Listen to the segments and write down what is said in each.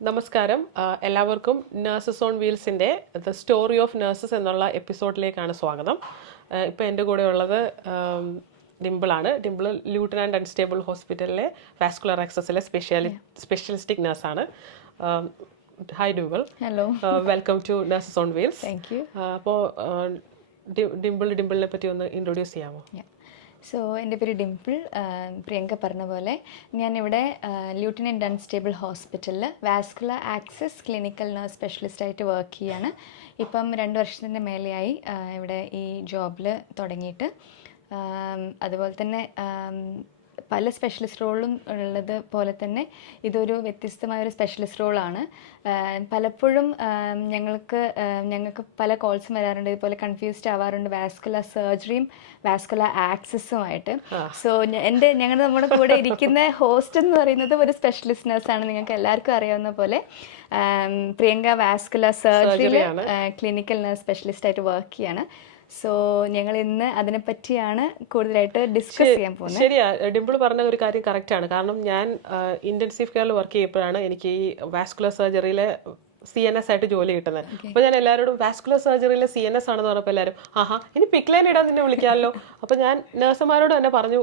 നമസ്കാരം. എല്ലാവർക്കും nurses on വീൽസിൻ്റെ ദ സ്റ്റോറി ഓഫ് നഴ്സസ് എന്നുള്ള എപ്പിസോഡിലേക്കാണ് സ്വാഗതം. ഇപ്പോൾ എൻ്റെ കൂടെ ഉള്ളത് ഡിംപിളാണ്. ഡിംപിൾ ലൂട്ടനാൻഡ് അൺസ്റ്റേബിൾ ഹോസ്പിറ്റലിലെ വാസ്കുലർ ആക്സസിലെ സ്പെഷ്യലിസ്റ്റിക് നഴ്സാണ്. Hi Dimple. Hello, welcome to nurses on wheels. Thank you. അപ്പോൾ ഡിംപിളിനെ പറ്റി ഒന്ന് ഇൻട്രൊഡ്യൂസ് ചെയ്യാമോ? സോ എൻ്റെ പേര് ഡിംപിൾ. പ്രിയങ്ക പറഞ്ഞ പോലെ ഞാനിവിടെ ലൂട്ടനൻറ്റ് അൺസ്റ്റേബിൾ ഹോസ്പിറ്റലിൽ വാസ്കുലർ ആക്സസ് ക്ലിനിക്കൽ നഴ്സ് സ്പെഷ്യലിസ്റ്റായിട്ട് വർക്ക് ചെയ്യാണ്. ഇപ്പം 2 വർഷത്തിൻ്റെ മേലെയായി ഇവിടെ ഈ ജോബിൽ തുടങ്ങിയിട്ട്. അതുപോലെ തന്നെ പല സ്പെഷ്യലിസ്റ്റ് റോളും ഉള്ളത് പോലെ തന്നെ ഇതൊരു വ്യത്യസ്തമായൊരു സ്പെഷ്യലിസ്റ്റ് റോളാണ്. പലപ്പോഴും ഞങ്ങൾക്ക് പല കോൾസും വരാറുണ്ട്, ഇതുപോലെ കൺഫ്യൂസ്ഡ് ആവാറുണ്ട് വാസ്കുലർ സർജറിയും വാസ്കുലർ ആക്സസുമായിട്ട്. സോ നമ്മുടെ കൂടെ ഇരിക്കുന്ന ഹോസ്റ്റ് എന്ന് പറയുന്നത് ഒരു സ്പെഷ്യലിസ്റ്റ് നഴ്സാണ്. നിങ്ങൾക്ക് എല്ലാവർക്കും അറിയാവുന്ന പോലെ Priyanka vascular surgery clinical nurse സ്പെഷ്യലിസ്റ്റായിട്ട് വർക്ക് ചെയ്യാണ്. സോ ഞങ്ങൾ ഇന്ന് അതിനെ പറ്റിയാണ് കൂടുതലായിട്ട് ഡിസ്കസ് ചെയ്യാൻ പോകുന്നത്. ശരിയാ, ഡിംപിൾ പറഞ്ഞ ഒരു കാര്യം കറക്റ്റാണ്. കാരണം ഞാൻ ഇന്റൻസീവ് കെയറിൽ വർക്ക് ചെയ്യപ്പോഴാണ് എനിക്ക് ഈ വാസ്കുലർ സർജറിയിലെ CNS ആയിട്ട് ജോലി കിട്ടുന്നത്. അപ്പോൾ ഞാൻ എല്ലാവരോടും വാസ്കുലർ സർജറിയിലെ CNS ആണെന്ന് പറഞ്ഞപ്പോൾ എല്ലാവരും ഇനി പിക്ക് ലൈൻ ഇടാൻ നിന്നെ വിളിക്കാമല്ലോ. അപ്പോൾ ഞാൻ നഴ്സുമാരോട് തന്നെ പറഞ്ഞു,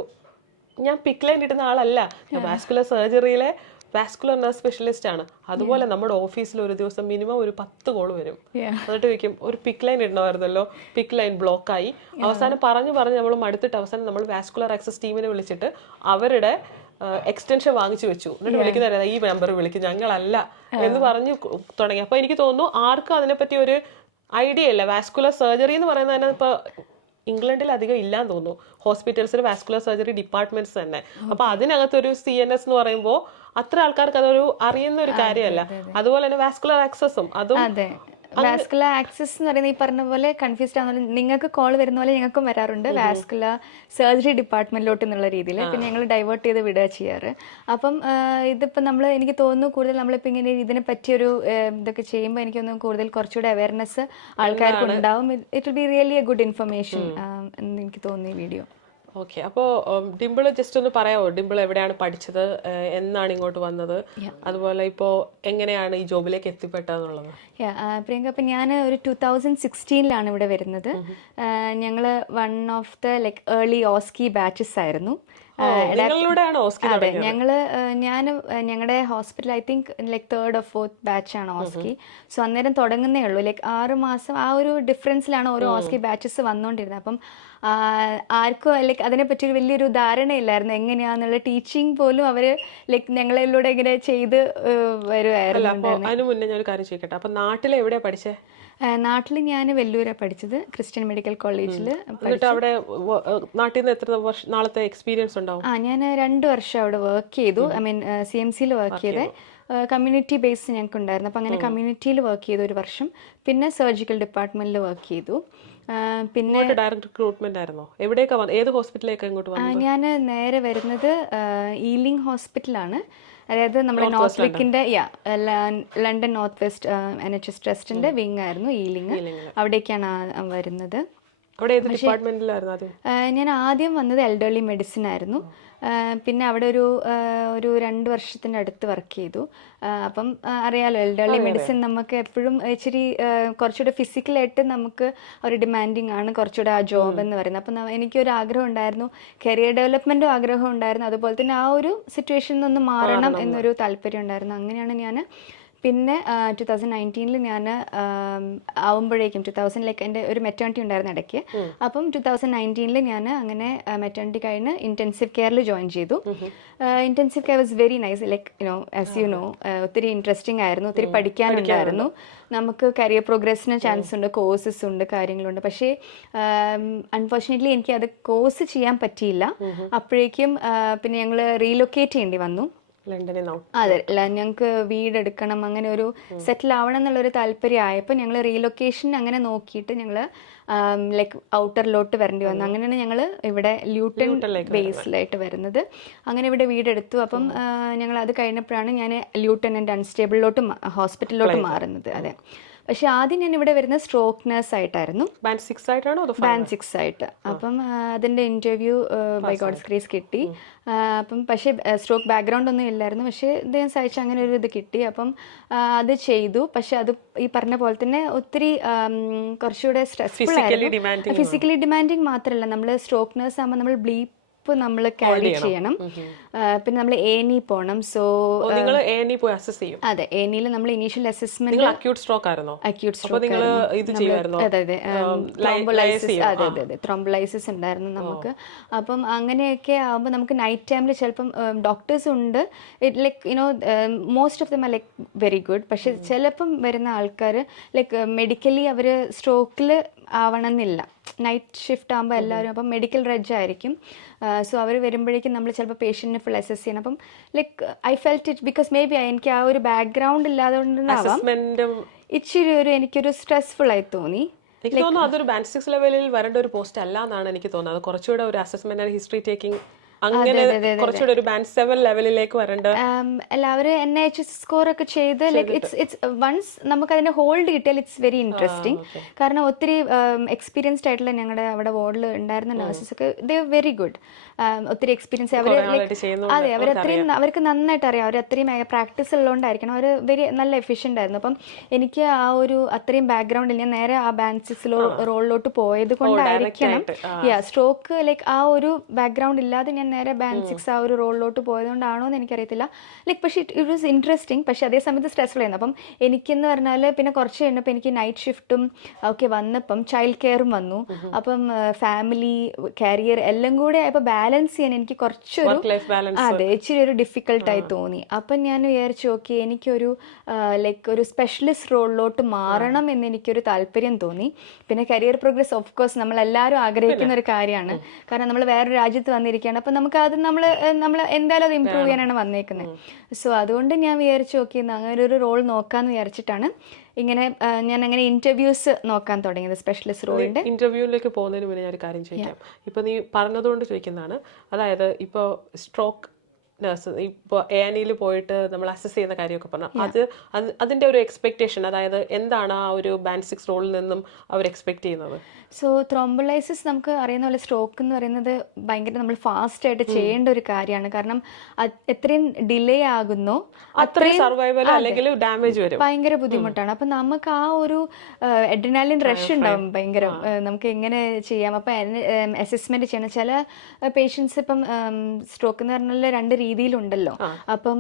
ഞാൻ പിക്ക് ലൈൻ ഇടുന്ന ആളല്ല, വാസ്കുലർ സർജറിയിലെ വാസ്കുലർ നഴ്സ് സ്പെഷ്യലിസ്റ്റ് ആണ്. അതുപോലെ നമ്മുടെ ഓഫീസിൽ ഒരു ദിവസം മിനിമം ഒരു 10 കോൾ വരും. എന്നിട്ട് വയ്ക്കും ഒരു പിക്ക് ലൈൻ ഇടണമായിരുന്നല്ലോ, പിക്ക് ലൈൻ ബ്ലോക്കായി. അവസാനം പറഞ്ഞ് നമ്മൾ മടുത്തിട്ട് അവസാനം നമ്മൾ വാസ്കുലർ ആക്സസ് ടീമിനെ വിളിച്ചിട്ട് അവരുടെ എക്സ്റ്റൻഷൻ വാങ്ങിച്ചു വെച്ചു. എന്നിട്ട് വിളിക്കുന്നവരാ ഈ നമ്പർ വിളിക്കും, ഞങ്ങളല്ല എന്ന് പറഞ്ഞു തുടങ്ങി. അപ്പോൾ എനിക്ക് തോന്നുന്നു ആർക്കും അതിനെപ്പറ്റി ഒരു ഐഡിയ ഇല്ല. വാസ്കുലർ സർജറി എന്ന് പറയുന്നത് തന്നെ ഇപ്പോൾ ഇംഗ്ലണ്ടിൽ അധികം ഇല്ലാന്ന് തോന്നുന്നു. ഹോസ്പിറ്റൽസിൽ വാസ്കുലർ സർജറി ഡിപ്പാർട്ട്മെന്റ്സ് തന്നെ. അപ്പൊ അതിനകത്തൊരു CNS എന്ന് പറയുമ്പോൾ അത്ര ആൾക്കാർക്ക് അതൊരു അറിയുന്ന ഒരു കാര്യമല്ല. അതുപോലെ തന്നെ വാസ്കുലർ ആക്സസും അതും വാസ്കുലർ ആക്സസ് എന്ന് പറയുന്നത് ഈ പറഞ്ഞ പോലെ കൺഫ്യൂസ്ഡ് ആവുന്ന നിങ്ങൾക്ക് കോൾ വരുന്ന പോലെ ഞങ്ങൾക്കും വരാറുണ്ട് വാസ്കുലർ സർജറി ഡിപ്പാർട്ട്മെന്റിലോട്ട് എന്നുള്ള രീതിയിൽ. പിന്നെ ഞങ്ങൾ ഡൈവേർട്ട് ചെയ്ത് വിടുക ചെയ്യാറ്. അപ്പം ഇതിപ്പോൾ എനിക്ക് തോന്നുന്നു കൂടുതൽ നമ്മളിപ്പോൾ ഇങ്ങനെ ഇതിനെ പറ്റിയൊരു ഇതൊക്കെ ചെയ്യുമ്പോൾ എനിക്ക് തോന്നുന്നു കൂടുതൽ കുറച്ചുകൂടെ അവയർനെസ് ആൾക്കാർക്ക് ഉണ്ടാവും. It will be really A good information എന്ന് എനിക്ക് തോന്നുന്നു ഈ വീഡിയോ. ഓക്കെ. അപ്പോൾ ഡിംപിൾ ജസ്റ്റ് ഒന്ന് പറയാമോ, ഡിംപിൾ എവിടെയാണ് പഠിച്ചത്, എന്നാണ് ഇങ്ങോട്ട് വന്നത്, അതുപോലെ ഇപ്പോൾ എങ്ങനെയാണ് ഈ ജോബിലേക്ക് എത്തിപ്പെട്ടതെന്നുള്ളത്? പ്രിയങ്ക, അപ്പം ഞാൻ ഒരു 2016 ഇവിടെ വരുന്നത്. ഞങ്ങൾ one of the early OSCE batches ആയിരുന്നു. അതെ, ഞങ്ങളുടെ hospital I think 3rd or 4th ബാച്ചാണ് ഓസ്കി. സോ അന്നേരം തുടങ്ങുന്നേ ഉള്ളൂ. 6 മാസം ആ ഒരു ഡിഫറൻസിലാണ് ഓരോ ഓസ്കി ബാച്ചസ് വന്നുകൊണ്ടിരുന്നത്. അപ്പം ആർക്കും അതിനെപ്പറ്റി ഒരു വലിയൊരു ധാരണയില്ലായിരുന്നു എങ്ങനെയാന്നുള്ള. ടീച്ചിങ് പോലും അവർ ഞങ്ങളിലൂടെ ഇങ്ങനെ ചെയ്ത് വരുമായിരുന്നു. അതിന് മുന്നേ ഞാൻ ഒരു കാര്യം ചോദിക്കട്ടെ, അപ്പൊ നാട്ടിൽ എവിടെയാ പഠിച്ചേ? നാട്ടിൽ ഞാൻ വെല്ലൂരാണ് പഠിച്ചത്, ക്രിസ്ത്യൻ മെഡിക്കൽ കോളേജിൽ. അവിടെ നാട്ടിൽ നിന്ന് എത്ര നാളത്തെ എക്സ്പീരിയൻസ് ഉണ്ടാവും? ഞാൻ 2 വർഷം അവിടെ വർക്ക് ചെയ്തു. ഐ മീൻ CMCയിൽ വർക്ക് ചെയ്തേ. കമ്മ്യൂണിറ്റി ബേസ് ഞങ്ങൾക്ക് ഉണ്ടായിരുന്നു. അപ്പം അങ്ങനെ കമ്മ്യൂണിറ്റിയിൽ വർക്ക് ചെയ്തു 1 വർഷം. പിന്നെ സർജിക്കൽ ഡിപ്പാർട്ട്മെന്റിൽ വർക്ക് ചെയ്തു. പിന്നെ ഡയറക്റ്റ് റിക്രൂട്ട്മെന്റ് ആയിരുന്നോ? എവിടേക്കാ ഏത് ഹോസ്പിറ്റലിലേക്കാ ഇങ്ങോട്ട് വന്നത്? ഞാൻ നേരെ വരുന്നത് ഈലിംഗ് ഹോസ്പിറ്റലാണ്. അതായത് നമ്മുടെ നോർത്ത് വിക്കിന്റെ ലണ്ടൻ നോർത്ത് വെസ്റ്റ് NHS ട്രസ്റ്റിന്റെ വിങ് ആയിരുന്നു ഈലിംഗ്. അവിടേക്കാണ് വരുന്നത്. ഞാൻ ആദ്യം വന്നത് എൽഡർലി മെഡിസിൻ ആയിരുന്നു. പിന്നെ അവിടെ ഒരു 2 വർഷത്തിൻ്റെ അടുത്ത് വർക്ക് ചെയ്തു. അപ്പം അറിയാലോ, എൽഡർലി മെഡിസിൻ നമുക്ക് എപ്പോഴും ഇച്ചിരി കുറച്ചുകൂടെ ഫിസിക്കലായിട്ട് നമുക്ക് ഒരു ഡിമാൻഡിങ് ആണ് കുറച്ചുകൂടെ ആ ജോബ് എന്ന് പറയുന്നത്. അപ്പം എനിക്കൊരു ആഗ്രഹം ഉണ്ടായിരുന്നു, കരിയർ ഡെവലപ്മെൻറ്റും ആഗ്രഹം ഉണ്ടായിരുന്നു, അതുപോലെ തന്നെ ആ ഒരു സിറ്റുവേഷനിൽ നിന്ന് മാറണം എന്നൊരു താല്പര്യം ഉണ്ടായിരുന്നു. അങ്ങനെയാണ് ഞാൻ പിന്നെ 2019 ഞാൻ ആവുമ്പോഴേക്കും 2000 എൻ്റെ ഒരു മെറ്റേണിറ്റി ഉണ്ടായിരുന്നു ഇടയ്ക്ക്. അപ്പം 2019 ഞാൻ അങ്ങനെ മെറ്റേണിറ്റി കഴിഞ്ഞ് ഇൻറ്റൻസീവ് കെയറിൽ ജോയിൻ ചെയ്തു. Intensive care was very nice. As you know, ഒത്തിരി ഇൻട്രസ്റ്റിംഗ് ആയിരുന്നു, ഒത്തിരി പഠിക്കാനുണ്ടായിരുന്നു. നമുക്ക് കരിയർ പ്രോഗ്രസ്സിന് ചാൻസ് ഉണ്ട്, കോഴ്സസ് ഉണ്ട്, കാര്യങ്ങളുണ്ട്. പക്ഷേ അൺഫോർച്ചുനേറ്റ്ലി എനിക്ക് അത് കോഴ്സ് ചെയ്യാൻ പറ്റിയില്ല. അപ്പോഴേക്കും പിന്നെ ഞങ്ങൾ റീലൊക്കേറ്റ് ചെയ്യേണ്ടി വന്നു. അതെ, ഞങ്ങൾക്ക് വീടെടുക്കണം, അങ്ങനെ ഒരു സെറ്റിൽ ആവണം എന്നുള്ളൊരു താല്പര്യം ആയപ്പോൾ ഞങ്ങൾ റീലൊക്കേഷൻ അങ്ങനെ നോക്കിയിട്ട് ഞങ്ങൾ ഔട്ടറിലോട്ട് വരേണ്ടി വന്നു. അങ്ങനെയാണ് ഞങ്ങൾ ഇവിടെ ലൂട്ടൺ ബേസിലായിട്ട് വരുന്നത്. അങ്ങനെ ഇവിടെ വീടെടുത്തു. അപ്പം ഞങ്ങൾ അത് കഴിഞ്ഞപ്പോഴാണ് ഞാൻ ലൂട്ടൺ ആൻഡ് അൺസ്റ്റേബിളിലോട്ട് ഹോസ്പിറ്റലിലോട്ട് മാറുന്നത്. അതെ, പക്ഷെ ആദ്യം ഞാൻ ഇവിടെ വരുന്നത് സ്ട്രോക്ക് നഴ്സ് ആയിട്ടായിരുന്നു, ബാൻഡ് 6 ആയിട്ടാണോ അതോ ബാൻഡ് 6 ആയിട്ട്. അപ്പം അതിൻ്റെ ഇൻ്റർവ്യൂ ബൈ ഗോഡ്സ് ഗ്രേസ് കിട്ടി. അപ്പം പക്ഷേ സ്ട്രോക്ക് ബാക്ക്ഗ്രൗണ്ട് ഒന്നും ഇല്ലായിരുന്നു, പക്ഷേ ദൈവം സഹായിച്ച് അങ്ങനെ ഒരു ഇത് കിട്ടി. അപ്പം അത് ചെയ്തു. പക്ഷെ അത് ഈ പറഞ്ഞ പോലെ തന്നെ ഒത്തിരി കുറച്ചുകൂടെ സ്ട്രെസ്ഫുൾ ആയിരുന്നു. ഫിസിക്കലി ഡിമാൻഡിങ് മാത്രമല്ല, നമ്മൾ സ്ട്രോക്ക് നഴ്സ് ആകുമ്പോൾ നമ്മൾ ബ്ലീപ്പ് നമ്മൾ ക്യാരി ചെയ്യണം, പിന്നെ നമ്മൾ A&E പോകണം. സോ നിങ്ങൾ A&E പോയി അസസ് ചെയ്യും? അതെ, A&Eയിൽ നമ്മൾ ഇനീഷ്യൽ അസസ്മെന്റ്. അക്യൂട്ട് സ്ട്രോക്ക് ആയിരുന്നോ? അക്യൂട്ട് സ്ട്രോക്ക്, അതെ, ത്രോംബോലൈസിസ്, അതെ, ത്രോംബോലൈസിസ് ഉണ്ടായിരുന്നു നമുക്ക്. അപ്പം അങ്ങനെയൊക്കെ ആകുമ്പോൾ നമുക്ക് നൈറ്റ് ടൈമിൽ ചിലപ്പം ഡോക്ടേഴ്സ് ഉണ്ട്, like you know most of them are like very good. പക്ഷെ ചിലപ്പം വരുന്ന ആൾക്കാർ ലൈക്ക് മെഡിക്കലി അവർ സ്ട്രോക്കിൽ ആവണമെന്നില്ല. നൈറ്റ് ഷിഫ്റ്റ് ആകുമ്പോൾ എല്ലാവരും അപ്പം മെഡിക്കൽ റെഡ്ജ് ആയിരിക്കും. സോ അവർ വരുമ്പോഴേക്കും നമ്മൾ ചിലപ്പോൾ പേഷ്യൻറ്റിനെ ഫുൾ അസസ് ചെയ്യണം. അപ്പം like I felt it because may be എനിക്ക് ആ ഒരു ബാക്ക്ഗ്രൗണ്ട് ഇല്ലാതുകൊണ്ടാവാം ഇച്ചിരി എനിക്കൊരു സ്ട്രെസ്ഫുൾ ആയി തോന്നി. എനിക്ക് തോന്നുന്നു അതൊരു ബാൻഡ് 6 ലെവലിൽ വരേണ്ട ഒരു പോസ്റ്റ് അല്ല എന്നാണ് എനിക്ക് തോന്നുന്നത്. കുറച്ചുകൂടെ ഒരു അസസ്മെന്റ് ആൻഡ് ഹിസ്റ്ററി ടേക്കിംഗ് അങ്ങനെ കുറച്ചുകൂടെ ഒരു ബാൻഡ് 7 ലെവലിലേക്ക് വരേണ്ട. അല്ല, അവർ NIHS സ്കോർ ഒക്കെ ചെയ്ത് ലൈക്ക് ഇറ്റ്സ് വൺസ് നമുക്ക് അതിന്റെ ഹോൾഡ് കിട്ടിയാൽ ഇറ്റ്സ് വെരി ഇൻട്രസ്റ്റിംഗ്. കാരണം ഒത്തിരി എക്സ്പീരിയൻസ്ഡ് ആയിട്ടുള്ള ഞങ്ങളുടെ അവിടെ വാർഡിൽ ഉണ്ടായിരുന്ന നഴ്സസ് ഒക്കെ ദേ വെരി ഗുഡ്, ഒത്തിരി എക്സ്പീരിയൻസ്. അവർ അതെ, അവർക്ക് നന്നായിട്ട് അറിയാം, അവർ അത്രയും പ്രാക്ടീസ് ഉള്ളതുകൊണ്ടായിരിക്കണം അവർ വെരി നല്ല എഫിഷ്യൻ്റ് ആയിരുന്നു. അപ്പം എനിക്ക് ആ ഒരു അത്രയും ബാക്ക്ഗ്രൗണ്ടിൽ ഞാൻ നേരെ ആ ബാൻഡ് 6 റോളിലോട്ട് പോയത് കൊണ്ടായിരിക്കണം. സ്ട്രോക്ക് ലൈക്ക് ആ ഒരു ബാക്ക്ഗ്രൗണ്ട് ഇല്ലാതെ ഞാൻ നേരെ ബാൻഡ് 6 ആ ഒരു റോളിലോട്ട് പോയതുകൊണ്ടാണോ എന്ന് എനിക്കറിയത്തില്ല. ലൈക്ക് പക്ഷേ ഇറ്റ് വാസ് ഇൻട്രസ്റ്റിംഗ്. പക്ഷേ അതേ സമയത്ത് സ്ട്രെസ്ഫുൾ ആയിരുന്നു. അപ്പം എനിക്കെന്ന് പറഞ്ഞാൽ പിന്നെ കുറച്ച് കഴിഞ്ഞപ്പോൾ എനിക്ക് നൈറ്റ് ഷിഫ്റ്റും ഒക്കെ വന്നപ്പം ചൈൽഡ് കെയറും വന്നു. അപ്പം ഫാമിലി കരിയർ എല്ലാം കൂടെ ആയപ്പോൾ ബാലൻസ് ചെയ്യാൻ എനിക്ക് കുറച്ചൊരു അതെ ഇച്ചിരി ഒരു ഡിഫിക്കൽട്ടായി തോന്നി. അപ്പം ഞാൻ വിചാരിച്ചു ഓക്കെ എനിക്കൊരു ലൈക്ക് ഒരു സ്പെഷ്യലിസ്റ്റ് റോളിലോട്ട് മാറണം എന്ന് എനിക്കൊരു താല്പര്യം തോന്നി. പിന്നെ കരിയർ പ്രോഗ്രസ് ഓഫ് കോഴ്സ് നമ്മളെല്ലാവരും ആഗ്രഹിക്കുന്ന ഒരു കാര്യമാണ്. കാരണം നമ്മൾ വേറൊരു രാജ്യത്ത് വന്നിരിക്കുകയാണ്. അപ്പം നമുക്ക് അത് നമ്മൾ എന്തായാലും അത് ഇമ്പ്രൂവ് ചെയ്യാനാണ് വന്നേക്കുന്നത്. സോ അതുകൊണ്ട് ഞാൻ വിചാരിച്ചു ഓക്കെ അങ്ങനെ ഒരു റോൾ നോക്കാമെന്ന് വിചാരിച്ചിട്ടാണ് ഇങ്ങനെ ഞാൻ അങ്ങനെ ഇന്റർവ്യൂസ് നോക്കാൻ തുടങ്ങിയത് സ്പെഷ്യലിസ്റ്റ് റോളിന്റെ. ഇന്റർവ്യൂവിലേക്ക് പോകുന്നതിന് മുന്നേ ഞാൻ ഒരു കാര്യം ചോദിക്കാം. ഇപ്പൊ നീ പറഞ്ഞതുകൊണ്ട് ചോദിക്കുന്നതാണ്, അതായത് ഇപ്പോൾ സ്ട്രോക്ക് നഴ്സ് ഇപ്പോൾ A&Eയിൽ പോയിട്ട് നമ്മൾ അസസ് ചെയ്യുന്ന കാര്യമൊക്കെ പറഞ്ഞു, അതിന്റെ ഒരു എക്സ്പെക്ടേഷൻ, അതായത് എന്താണ് ആ ഒരു ബാൻഡ് 6 റോളിൽ നിന്നും അവർ എക്സ്പെക്ട് ചെയ്യുന്നത്? സോ ത്രോംബോലൈസിസ് നമുക്ക് അറിയുന്ന പോലെ സ്ട്രോക്ക് എന്ന് പറയുന്നത് ഭയങ്കര നമ്മൾ ഫാസ്റ്റ് ആയിട്ട് ചെയ്യേണ്ട ഒരു കാര്യമാണ്. കാരണം എത്രയും ഡിലേ ആകുന്നോ അത്രയും സർവൈവൽ അല്ലെങ്കിൽ ഡാമേജ് വരും, ഭയങ്കര ബുദ്ധിമുട്ടാണ്. അപ്പം നമുക്ക് ആ ഒരു അഡ്രിനാലിൻ റഷ് ഉണ്ടാവും ഭയങ്കര, നമുക്ക് എങ്ങനെ ചെയ്യാം. അപ്പം അസസ്മെന്റ് ചെയ്യണം. ചില പേഷ്യൻസ് ഇപ്പം സ്ട്രോക്ക് എന്ന് പറഞ്ഞാൽ 2 രീതിയിലുണ്ടല്ലോ. അപ്പം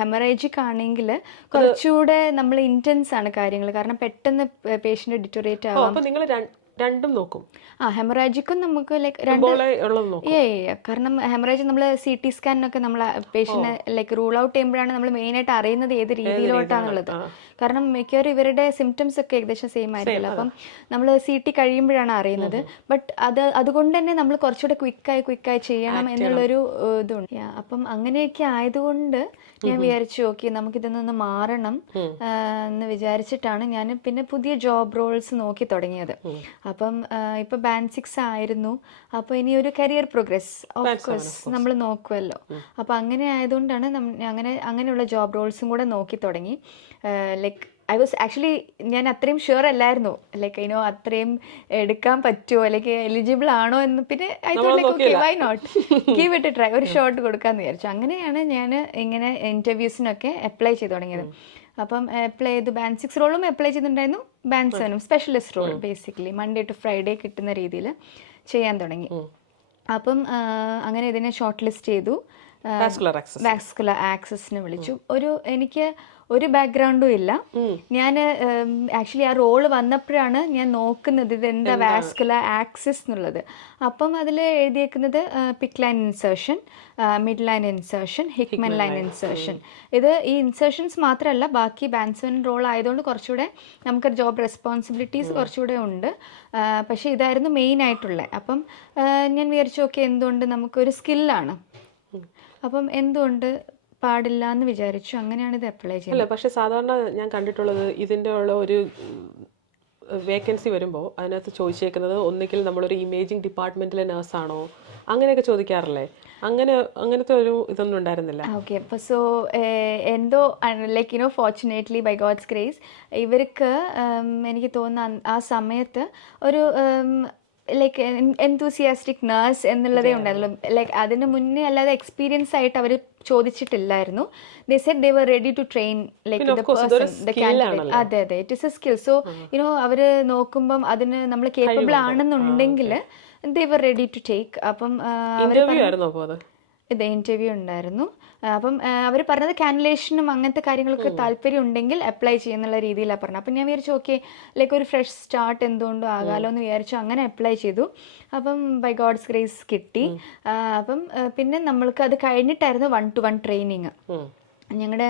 ഹെമറേജിക് ആണെങ്കിൽ കുറച്ചുകൂടെ നമ്മൾ ഇന്റൻസ് ആണ് കാര്യങ്ങൾ, കാരണം പെട്ടെന്ന് പേഷ്യന്റ് ഡിറ്റോറേറ്റ് ആവാം. രണ്ടും നോക്കും. ഹെമറാജിക്കും നമുക്ക് ലൈക്ക് കാരണം ഹെമറാജ് നമ്മൾ CT സ്കാനിനൊക്കെ നമ്മൾ പേഷ്യന്റ് ലൈക്ക് റൂൾ ഔട്ട് ചെയ്യുമ്പോഴാണ് നമ്മൾ മെയിൻ ആയിട്ട് അറിയുന്നത് ഏത് രീതിയിലോട്ടാന്നുള്ളത്. കാരണം മിക്കവാറും ഇവരുടെ സിംറ്റംസ് ഒക്കെ ഏകദേശം സെയിം ആയിരിക്കില്ല. അപ്പം നമ്മൾ CT കഴിയുമ്പോഴാണ് അറിയുന്നത്. ബട്ട് അതുകൊണ്ട് തന്നെ നമ്മൾ കുറച്ചുകൂടെ ക്വിക്കായി ചെയ്യണം എന്നുള്ളൊരു ഇതുണ്ട്. അപ്പം അങ്ങനെയൊക്കെ ആയതുകൊണ്ട് ഞാൻ വിചാരിച്ചു ഓക്കെ നമുക്കിതൊന്ന് മാറണം എന്ന് വിചാരിച്ചിട്ടാണ് ഞാൻ പിന്നെ പുതിയ ജോബ് റോൾസ് നോക്കി തുടങ്ങിയത്. അപ്പം ഇപ്പൊ ബാൻഡ് 6 ആയിരുന്നു. അപ്പൊ ഇനി ഒരു കരിയർ പ്രോഗ്രസ് ഓഫ് കോഴ്സ് നമ്മൾ നോക്കുമല്ലോ. അപ്പൊ അങ്ങനെ ആയതുകൊണ്ടാണ് അങ്ങനെയുള്ള ജോബ് റോൾസും കൂടെ നോക്കി തുടങ്ങി. ലൈക്ക് ഐ വാസ് ആക്ച്വലി ഞാൻ അത്രയും ഷുവർ അല്ലായിരുന്നു ലൈക്ക് അത്രയും എടുക്കാൻ പറ്റുമോ അല്ലെങ്കിൽ എലിജിബിൾ ആണോ എന്ന്. പിന്നെ I thought like okay why not give it a try, ഒരു ഷോട്ട് കൊടുക്കാന്ന് വിചാരിച്ചു. അങ്ങനെയാണ് ഞാൻ ഇങ്ങനെ ഇന്റർവ്യൂസിനൊക്കെ അപ്ലൈ ചെയ്ത് തുടങ്ങിയത്. അപ്പം അപ്ലൈ ചെയ്തു. ബാൻഡ് 6 റോളും അപ്ലൈ ചെയ്തിട്ടുണ്ടായിരുന്നു, band 7 specialist role basically Monday to Friday കിട്ടുന്ന രീതിയിൽ ചെയ്യാൻ തുടങ്ങി. അപ്പം അങ്ങനെ ഇതിനെ ഷോർട്ട് ലിസ്റ്റ് ചെയ്തു. വാസ്കുലർ ആക്സസിന് വിളിച്ചു. എനിക്ക് ഒരു ബാക്ക്ഗ്രൗണ്ടും ഇല്ല. ഞാൻ ആക്ച്വലി ആ റോള് വന്നപ്പോഴാണ് ഞാൻ നോക്കുന്നത് ഇതെന്താ വാസ്കുലർ ആക്സിസ് എന്നുള്ളത്. അപ്പം അതിൽ എഴുതിയേക്കുന്നത് PICC line insertion, mid line insertion, Hickman line insertion. ഇത് ഈ ഇൻസേർഷൻസ് മാത്രമല്ല, ബാക്കി ബാൻഡ് 7 റോൾ ആയതുകൊണ്ട് കുറച്ചുകൂടെ നമുക്ക് ജോബ് റെസ്പോൺസിബിലിറ്റീസ് കുറച്ചുകൂടെ ഉണ്ട്. പക്ഷേ ഇതായിരുന്നു മെയിൻ ആയിട്ടുള്ളത്. അപ്പം ഞാൻ വിചാരിച്ചു ഓക്കെ എന്തുകൊണ്ട് നമുക്കൊരു സ്കില്ലാണ്, അപ്പം എന്തുകൊണ്ട് പാടില്ല എന്ന് വിചാരിച്ചു. അങ്ങനെയാണ് ഇത് അപ്ലൈ ചെയ്യുന്നത്. അല്ല, പക്ഷെ സാധാരണ ഞാൻ കണ്ടിട്ടുള്ളത് ഇതിൻ്റെ ഉള്ള ഒരു വേക്കൻസി വരുമ്പോൾ അതിനകത്ത് ചോദിച്ചേക്കുന്നത് ഒന്നുകിൽ നമ്മളൊരു ഇമേജിംഗ് ഡിപ്പാർട്ട്മെന്റിലെ നേഴ്സാണോ അങ്ങനെയൊക്കെ ചോദിക്കാറില്ലേ? അങ്ങനത്തെ ഒരു ഇതൊന്നും ഉണ്ടായിരുന്നില്ല. ഓക്കെ, അപ്പോൾ സോ എന്തോ like fortunately by God's grace ഇവർക്ക് എനിക്ക് തോന്നുന്ന ആ സമയത്ത് ഒരു ലൈക്ക് എന്തൂസിയാസ്റ്റിക് നേഴ്സ് എന്നുള്ളതേ ഉണ്ടായിരുന്നുള്ളൂ. ലൈക്ക് അതിന് മുന്നേ അല്ലാതെ എക്സ്പീരിയൻസ് ആയിട്ട് അവർ ചോദിച്ചിട്ടില്ലായിരുന്നു. They said they were ready to train like the person, the candidate. അതെ അതെ, it is a skill. So അവർ നോക്കുമ്പം അതിന് നമ്മൾ കേപ്പബിൾ ആണെന്നുണ്ടെങ്കിൽ they were ready to take. അപ്പം ഇത് ഇന്റർവ്യൂ ഉണ്ടായിരുന്നു. അപ്പം അവർ പറഞ്ഞത് കാനുലേഷനും അങ്ങനത്തെ കാര്യങ്ങളൊക്കെ താല്പര്യം ഉണ്ടെങ്കിൽ അപ്ലൈ ചെയ്യുന്നുള്ള രീതിയിലാണ് പറഞ്ഞത്. അപ്പം ഞാൻ വിചാരിച്ചു ഓക്കെ ലൈക്ക് ഒരു ഫ്രഷ് സ്റ്റാർട്ട് എന്തുകൊണ്ടും ആകാലോ എന്ന് വിചാരിച്ചു. അങ്ങനെ അപ്ലൈ ചെയ്തു. അപ്പം ബൈ ഗോഡ്സ് ഗ്രേസ് കിട്ടി. അപ്പം പിന്നെ നമ്മൾക്ക് അത് കഴിഞ്ഞിട്ടായിരുന്നു 1-to-1 ട്രെയിനിങ്. ഞങ്ങളുടെ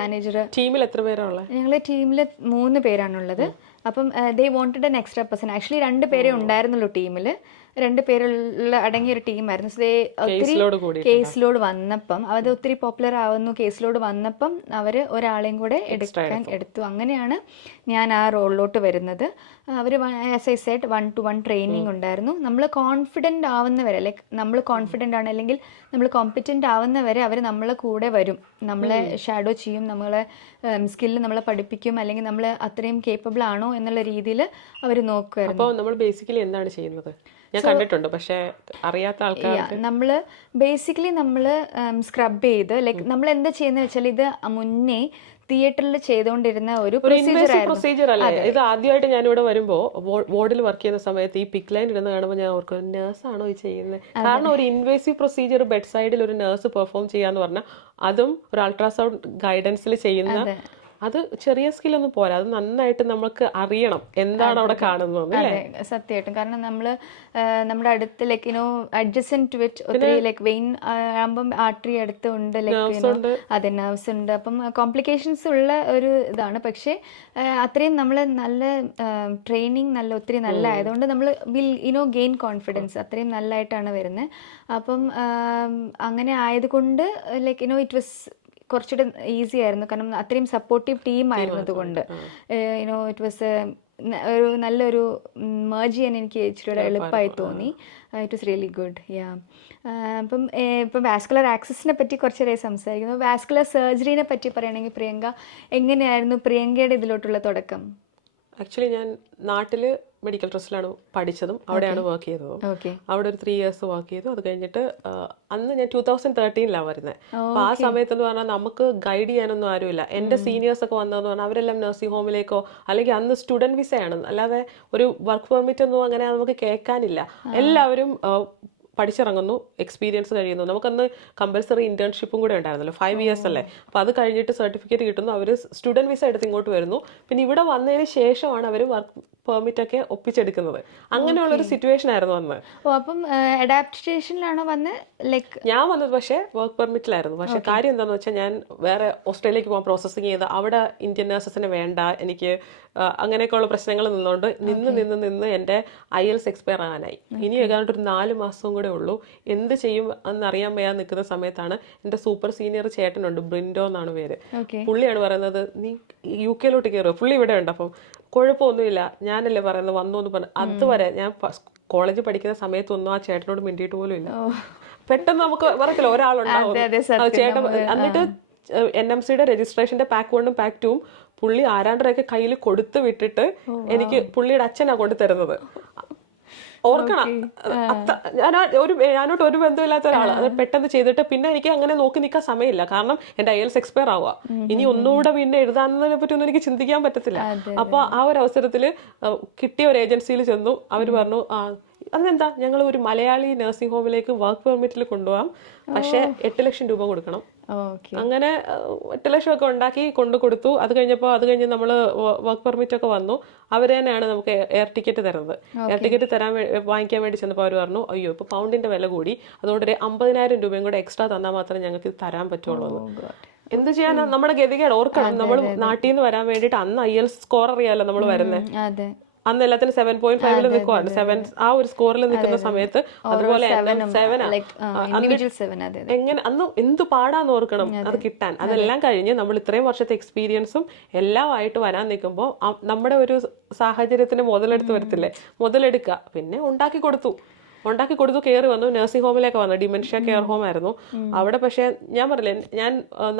മാനേജർ ടീമിൽ എത്ര പേരാണ്? ഞങ്ങളുടെ ടീമിൽ 3 പേരാണുള്ളത്. അപ്പം they wanted an extra person. Actually 2 പേരേ ഉണ്ടായിരുന്നുള്ളൂ ടീമിൽ. 2 പേരുള്ള അടങ്ങിയൊരു ടീമായിരുന്നു. സോ ഒത്തിരി കേസ് ലോഡ് വന്നപ്പം അത് ഒത്തിരി പോപ്പുലർ ആവുന്നു. കേസ് ലോഡ് വന്നപ്പം അവർ ഒരാളെയും കൂടെ എടുത്തു. അങ്ങനെയാണ് ഞാൻ ആ റോളിലോട്ട് വരുന്നത്. അവർ as I said 1-to-1 training ഉണ്ടായിരുന്നു. നമ്മൾ കോൺഫിഡൻ്റ് ആവുന്നവരെ, ലൈക്ക് നമ്മൾ കോൺഫിഡൻ്റ് ആണ് അല്ലെങ്കിൽ നമ്മൾ കോമ്പറ്റൻ്റ് ആവുന്നവരെ അവർ നമ്മളെ കൂടെ വരും, നമ്മളെ ഷാഡോ ചെയ്യും, നമ്മളെ സ്കില്ല് നമ്മളെ പഠിപ്പിക്കും, അല്ലെങ്കിൽ നമ്മൾ അത്രയും കേപ്പബിൾ ആണോ എന്നുള്ള രീതിയിൽ അവർ നോക്കുമായിരുന്നു. അപ്പോൾ നമ്മൾ ബേസിക്കലി എന്താണ് ചെയ്യുന്നത്? ഞാൻ കണ്ടിട്ടുണ്ട്, പക്ഷേ അറിയാത്ത ആൾക്കാർ നമ്മൾ ബേസിക്കലി നമ്മൾ സ്ക്രബ് ചെയ്ത് ലൈക്ക് നമ്മൾ എന്താ ചെയ്യുന്നത് വെച്ചാൽ ഇത് മുന്നേ തിയേറ്ററിൽ ചെയ്തുകൊണ്ടിരുന്ന ഒരു പ്രൊസീജിയർ അല്ലേ ഇത്? ആദ്യമായിട്ട് ഞാനിവിടെ വരുമ്പോൾ വാർഡിൽ വർക്ക് ചെയ്യുന്ന സമയത്ത് ഈ പിക്ക് ലൈൻ ഇരുന്ന് കാണുമ്പോൾ ഞാൻ ഓർക്കും നേഴ്സാണോ ഈ ചെയ്യുന്നത്? കാരണം ഒരു ഇൻവേസീവ് പ്രൊസീജിയർ ബെഡ് സൈഡിൽ ഒരു നേഴ്സ് പെർഫോം ചെയ്യാന്ന് പറഞ്ഞാൽ, അതും ഒരു അൾട്രാസൗണ്ട് ഗൈഡൻസിൽ ചെയ്യുന്ന, അത് ചെറിയ സ്കില്ലൊന്നും പോരാ, അത് നന്നായിട്ട് നമുക്ക് അറിയണം എന്താണ് അവിടെ കാണുന്നത്. സത്യമായിട്ടും. കാരണം നമ്മുടെ അടുത്ത് ലൈക്ക് അഡ്ജസന്റ് ടു ഇറ്റ് ഒത്തിരി ലൈക്ക് വെയിൻ ആകുമ്പം ആർട്ടറി അടുത്തുണ്ട്, ലൈക്ക് അതെ നെർവ്സ് ഉണ്ട്. അപ്പം കോംപ്ലിക്കേഷൻസ് ഉള്ള ഒരു ഇതാണ്. പക്ഷേ അത്രയും നമ്മൾ നല്ല ട്രെയിനിങ് ഒത്തിരി നല്ല ആയതുകൊണ്ട് നമ്മൾ വിൽ ഗെയിൻ കോൺഫിഡൻസ്. അത്രയും നല്ലതായിട്ടാണ് വരുന്നത്. അപ്പം അങ്ങനെ ആയതുകൊണ്ട് ലൈക്ക് ഇറ്റ് വാസ് കുറച്ചുകൂടെ ഈസി ആയിരുന്നു. കാരണം അത്രയും സപ്പോർട്ടീവ് ടീം ആയിരുന്നതുകൊണ്ട് ഇറ്റ് വാസ് ഒരു നല്ലൊരു മേർജ് ചെയ്യാൻ എനിക്ക് ഇച്ചിരി എളുപ്പമായി തോന്നി. It was really good. അപ്പം ഇപ്പം വാസ്കുലർ ആക്സസിനെ പറ്റി കുറച്ചേറെ സംസാരിക്കുന്നു. വാസ്കുലർ സർജറിനെ പറ്റി പറയുകയാണെങ്കിൽ പ്രിയങ്ക, എങ്ങനെയായിരുന്നു പ്രിയങ്കയുടെ ഇതിലോട്ടുള്ള തുടക്കം? ആക്ച്വലി ഞാൻ നാട്ടിൽ മെഡിക്കൽ ട്രസ്റ്റിലാണ് പഠിച്ചതും അവിടെയാണ് വർക്ക് ചെയ്തതും. അവിടെ ഒരു 3 years വർക്ക് ചെയ്തു. അത് കഴിഞ്ഞിട്ട് അന്ന് ഞാൻ 2013 വരുന്നത്. അപ്പോൾ ആ സമയത്ത് എന്ന് പറഞ്ഞാൽ നമുക്ക് ഗൈഡ് ചെയ്യാനൊന്നും ആരുമില്ല. എൻ്റെ സീനിയേഴ്സ് ഒക്കെ വന്നതെന്ന് പറഞ്ഞാൽ അവരെല്ലാം നഴ്സിംഗ് ഹോമിലേക്കോ അല്ലെങ്കിൽ അന്ന് സ്റ്റുഡൻറ് വിസയാണ്, അല്ലാതെ ഒരു വർക്ക് പെർമിറ്റ് ഒന്നും അങ്ങനെ നമുക്ക് കേൾക്കാനില്ല. എല്ലാവരും പഠിച്ചിറങ്ങുന്നു, എക്സ്പീരിയൻസ് കഴിയുന്നു. നമുക്കന്ന് കമ്പൽസറി ഇന്റേൺഷിപ്പും കൂടെ ഉണ്ടായിരുന്നല്ലോ, 5 years അല്ലേ. അപ്പോൾ അത് കഴിഞ്ഞിട്ട് സർട്ടിഫിക്കറ്റ് കിട്ടുന്നു, അവർ സ്റ്റുഡൻറ് വിസ എടുത്ത് ഇങ്ങോട്ട് വരുന്നു. പിന്നെ ഇവിടെ വന്നതിന് ശേഷമാണ് അവർ വർക്ക് പെർമിറ്റ് ഒക്കെ ഒപ്പിച്ചെടുക്കുന്നത്. അങ്ങനെയുള്ളൊരു സിറ്റുവേഷൻ ആയിരുന്നു അന്ന്. അപ്പം അഡാപ്റ്റേഷനിലാണോ വന്ന്? ലൈക്ക് ഞാൻ വന്നത് പക്ഷേ വർക്ക് പെർമിറ്റിലായിരുന്നു. പക്ഷെ കാര്യം എന്താണെന്ന് വെച്ചാൽ ഞാൻ വേറെ ഓസ്ട്രേലിയക്ക് പോകാൻ പ്രോസസ്സിങ് ചെയ്ത് അവിടെ ഇന്ത്യൻ നഴ്സസിന് വേണ്ട, എനിക്ക് അങ്ങനെയൊക്കെയുള്ള പ്രശ്നങ്ങൾ നിന്നുകൊണ്ട് നിന്ന് എൻ്റെ IELTS എക്സ്പയർ ആകാനായി. ഇനി ഏതാണ്ട് ഒരു 4 മാസവും കൂടെ ഉള്ളൂ. എന്ത് ചെയ്യും എന്നറിയാൻ വയ്യാൻ നിൽക്കുന്ന സമയത്താണ് എൻ്റെ സൂപ്പർ സീനിയർ ചേട്ടനുണ്ട്, ബ്രിൻഡോ എന്നാണ് പേര്. പുള്ളിയാണ് പറയുന്നത് നീ UK കയറുക, പുള്ളി ഇവിടെ ഉണ്ട്. അപ്പം കുഴപ്പമൊന്നുമില്ല, ഞാനല്ലേ പറയുന്നത് വന്നു എന്ന് പറഞ്ഞു. അതുവരെ ഞാൻ കോളേജ് പഠിക്കുന്ന സമയത്തൊന്നും ആ ചേട്ടനോട് മിണ്ടിയിട്ട് പോലും ഇല്ല. പെട്ടെന്ന് നമുക്ക് പറയത്തില്ല ഒരാളുണ്ടാവും ചേട്ടൻ. എന്നിട്ട് NMCയുടെ രജിസ്ട്രേഷന്റെ പാക്ക് 1ഉം പാക്ക് 2ഉം പുള്ളി ആരാണ്ടൊക്കെ കയ്യിൽ കൊടുത്ത് വിട്ടിട്ട് എനിക്ക് പുള്ളിയുടെ അച്ഛനാ കൊണ്ടു തരുന്നത്. ഓർക്കണം, ഞാനോട്ട് ഒരു ബന്ധമില്ലാത്ത ഒരാള് അത് പെട്ടെന്ന് ചെയ്തിട്ട് പിന്നെ എനിക്ക് അങ്ങനെ നോക്കി നിൽക്കാൻ സമയമില്ല. കാരണം എൻ്റെ IELTS എക്സ്പയർ ആവുക, ഇനി ഒന്നുകൂടെ പിന്നെ എഴുതാന്നതിനെ പറ്റി ഒന്നും എനിക്ക് ചിന്തിക്കാൻ പറ്റത്തില്ല. അപ്പൊ ആ ഒരു അവസരത്തിൽ കിട്ടിയ ഒരു ഏജൻസിയിൽ ചെന്നു. അവർ പറഞ്ഞു അതെന്താ, ഞങ്ങൾ ഒരു മലയാളി നഴ്സിംഗ് ഹോമിലേക്ക് വർക്ക് പെർമിറ്റിൽ കൊണ്ടുപോകാം, പക്ഷെ 8 ലക്ഷം രൂപ കൊടുക്കണം. അങ്ങനെ 8 ലക്ഷം ഒക്കെ ഉണ്ടാക്കി കൊണ്ടു കൊടുത്തു. അത് കഴിഞ്ഞ് നമ്മൾ വർക്ക് പെർമിറ്റ് ഒക്കെ വന്നു. അവർ തന്നെയാണ് നമുക്ക് എയർ ടിക്കറ്റ് തരുന്നത്. എയർ ടിക്കറ്റ് വാങ്ങിക്കാൻ വേണ്ടി ചെന്നപ്പോൾ അവർ പറഞ്ഞു അയ്യോ ഇപ്പൊ പൗണ്ടിന്റെ വില കൂടി, അതുകൊണ്ട് ഒരു 50,000 രൂപയും കൂടെ എക്സ്ട്രാ തന്നാൽ മാത്രമേ ഞങ്ങൾക്ക് തരാൻ പറ്റുള്ളൂ. എന്ത് ചെയ്യാനാ, നമ്മുടെ ഗതികേട് ഓർക്കണം. നമ്മൾ നാട്ടിൽ നിന്ന് വരാൻ വേണ്ടിയിട്ട് അന്ന് IELTS സ്കോർ അറിയാലോ നമ്മൾ വരുന്നത്. അന്ന് എല്ലാത്തിനും 7.5 നിൽക്കുവാണ്. 7 ആ ഒരു സ്കോറിൽ നിൽക്കുന്ന സമയത്ത് അതുപോലെ എങ്ങനെ അന്ന് എന്ത് പാടാന്ന് ഓർക്കണം അത് കിട്ടാൻ. അതെല്ലാം കഴിഞ്ഞ് നമ്മൾ ഇത്രയും വർഷത്തെ എക്സ്പീരിയൻസും എല്ലാം ആയിട്ട് വരാൻ നിൽക്കുമ്പോൾ നമ്മുടെ ഒരു സാഹചര്യത്തിന് മുതലെടുത്ത് വരത്തില്ലേ, മുതലെടുക്കുക. പിന്നെ ഉണ്ടാക്കി കൊടുത്തു. ഉണ്ടാക്കി കൊടുത്തു, കയറി വന്നു, നഴ്സിംഗ് ഹോമിലേക്ക് വന്നു, ഡിമെൻഷ്യ കെയർ ഹോം ആയിരുന്നു അവിടെ. പക്ഷേ ഞാൻ പറഞ്ഞില്ലേ, ഞാൻ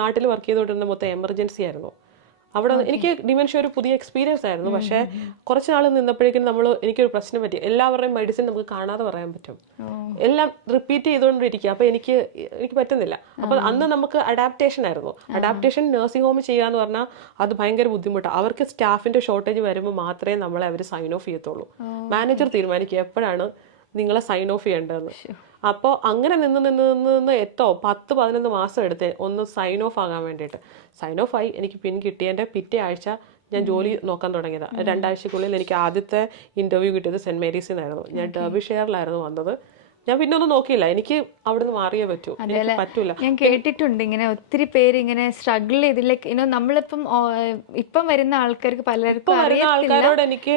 നാട്ടിൽ വർക്ക് ചെയ്തുകൊണ്ടിരുന്ന മൊത്തം എമർജൻസി ആയിരുന്നു. അവിടെ എനിക്ക് ഡിമെൻഷ്യ ഒരു പുതിയ എക്സ്പീരിയൻസ് ആയിരുന്നു. പക്ഷേ കുറച്ച് നാൾ നിന്നപ്പോഴേക്കും എനിക്കൊരു പ്രശ്നം പറ്റി. എല്ലാവരുടെയും മെഡിസിൻ നമുക്ക് കാണാതെ പറയാൻ പറ്റും, എല്ലാം റിപ്പീറ്റ് ചെയ്തുകൊണ്ടിരിക്കുക. അപ്പോൾ എനിക്ക് പറ്റുന്നില്ല. അപ്പോൾ അന്ന് നമുക്ക് അഡാപ്റ്റേഷൻ ആയിരുന്നു. അഡാപ്റ്റേഷൻ നഴ്സിംഗ് ഹോമിൽ ചെയ്യാന്ന് പറഞ്ഞാൽ അത് ഭയങ്കര ബുദ്ധിമുട്ടാണ്. അവർക്ക് സ്റ്റാഫിന്റെ ഷോർട്ടേജ് വരുമ്പോൾ മാത്രമേ നമ്മളെ അവർ സൈൻ ഓഫ് ചെയ്യത്തുള്ളൂ. മാനേജർ തീരുമാനിക്കുക എപ്പോഴാണ് നിങ്ങളെ സൈൻ ഓഫ് ചെയ്യേണ്ടതെന്ന്. അപ്പോൾ അങ്ങനെ നിന്ന് 10-11 മാസം എടുത്ത് ഒന്ന് സൈൻ ഓഫ് ആകാൻ വേണ്ടിയിട്ട്. സൈൻ ഓഫ് ആയി, എനിക്ക് പിൻ കിട്ടിയതിൻ്റെ പിറ്റേ ആഴ്ച ഞാൻ ജോലി നോക്കാൻ തുടങ്ങിയതാണ്. 2 ആഴ്ചക്കുള്ളിൽ എനിക്ക് ആദ്യത്തെ ഇൻ്റർവ്യൂ കിട്ടിയത് സെൻറ്റ് മേരീസിൽ നിന്നായിരുന്നു. ഞാൻ ഡെർബിഷെയറിലായിരുന്നു വന്നത്. ഞാൻ പിന്നെ ഒന്നും നോക്കിയില്ല, എനിക്ക് അവിടുന്ന് മാറിയേ പറ്റൂ, എനിക്ക് പറ്റൂല. ഞാൻ കേട്ടിട്ടുണ്ട് ഇങ്ങനെ ഒത്തിരി പേര് ഇങ്ങനെ സ്ട്രഗിൾ ചെയ്തില്ല. നമ്മളിപ്പം ഇപ്പം വരുന്ന ആൾക്കാർക്ക് പലർക്കും വരുന്ന ആൾക്കാരോട് എനിക്ക്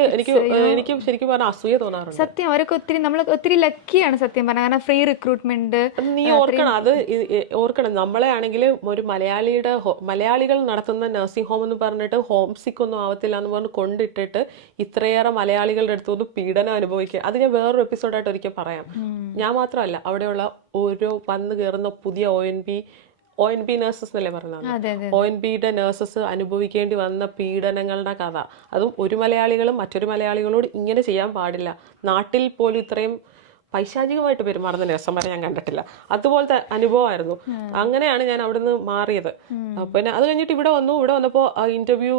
ശരിക്കും പറഞ്ഞാൽ അസൂയ തോന്നാറുണ്ട്. സത്യം, അവരൊക്കെ നമ്മൾ ഒത്തിരി ലക്കിയാണ് സത്യം പറഞ്ഞാൽ, കാരണം ഫ്രീ റിക്രൂട്ട്മെന്റ്. നീ ഓർക്കണം നമ്മളെ ആണെങ്കിൽ ഒരു മലയാളികൾ നടത്തുന്ന നഴ്സിംഗ് ഹോം എന്ന് പറഞ്ഞിട്ട് ഹോം സിക്ക് ഒന്നും ആവത്തില്ല എന്ന് പറഞ്ഞ് കൊണ്ടിട്ടിട്ട് ഇത്രയേറെ മലയാളികളുടെ അടുത്തൊന്ന് പീഡനം അനുഭവിക്കുക. അത് ഞാൻ വേറൊരു എപ്പിസോഡായിട്ട് ഒരിക്കൽ പറയാം. ഞാൻ മാത്രമല്ല, അവിടെയുള്ള ഓരോ വന്ന് കയറുന്ന പുതിയ ONB നഴ്സസ് എന്നല്ലേ പറഞ്ഞത്, ONBയുടെ നഴ്സസ് അനുഭവിക്കേണ്ടി വന്ന പീഡനങ്ങളുടെ കഥ. അതും ഒരു മലയാളികളും മറ്റൊരു മലയാളികളോട് ഇങ്ങനെ ചെയ്യാൻ പാടില്ല. നാട്ടിൽ പോലും ഇത്രയും പൈശാചികമായിട്ട് പെരുമാറുന്ന നഴ്സന്മാരെ ഞാൻ കണ്ടിട്ടില്ല. അതുപോലത്തെ അനുഭവമായിരുന്നു. അങ്ങനെയാണ് ഞാൻ അവിടുന്ന് മാറിയത്. പിന്നെ അത് കഴിഞ്ഞിട്ട് ഇവിടെ വന്നപ്പോൾ ഇന്റർവ്യൂ,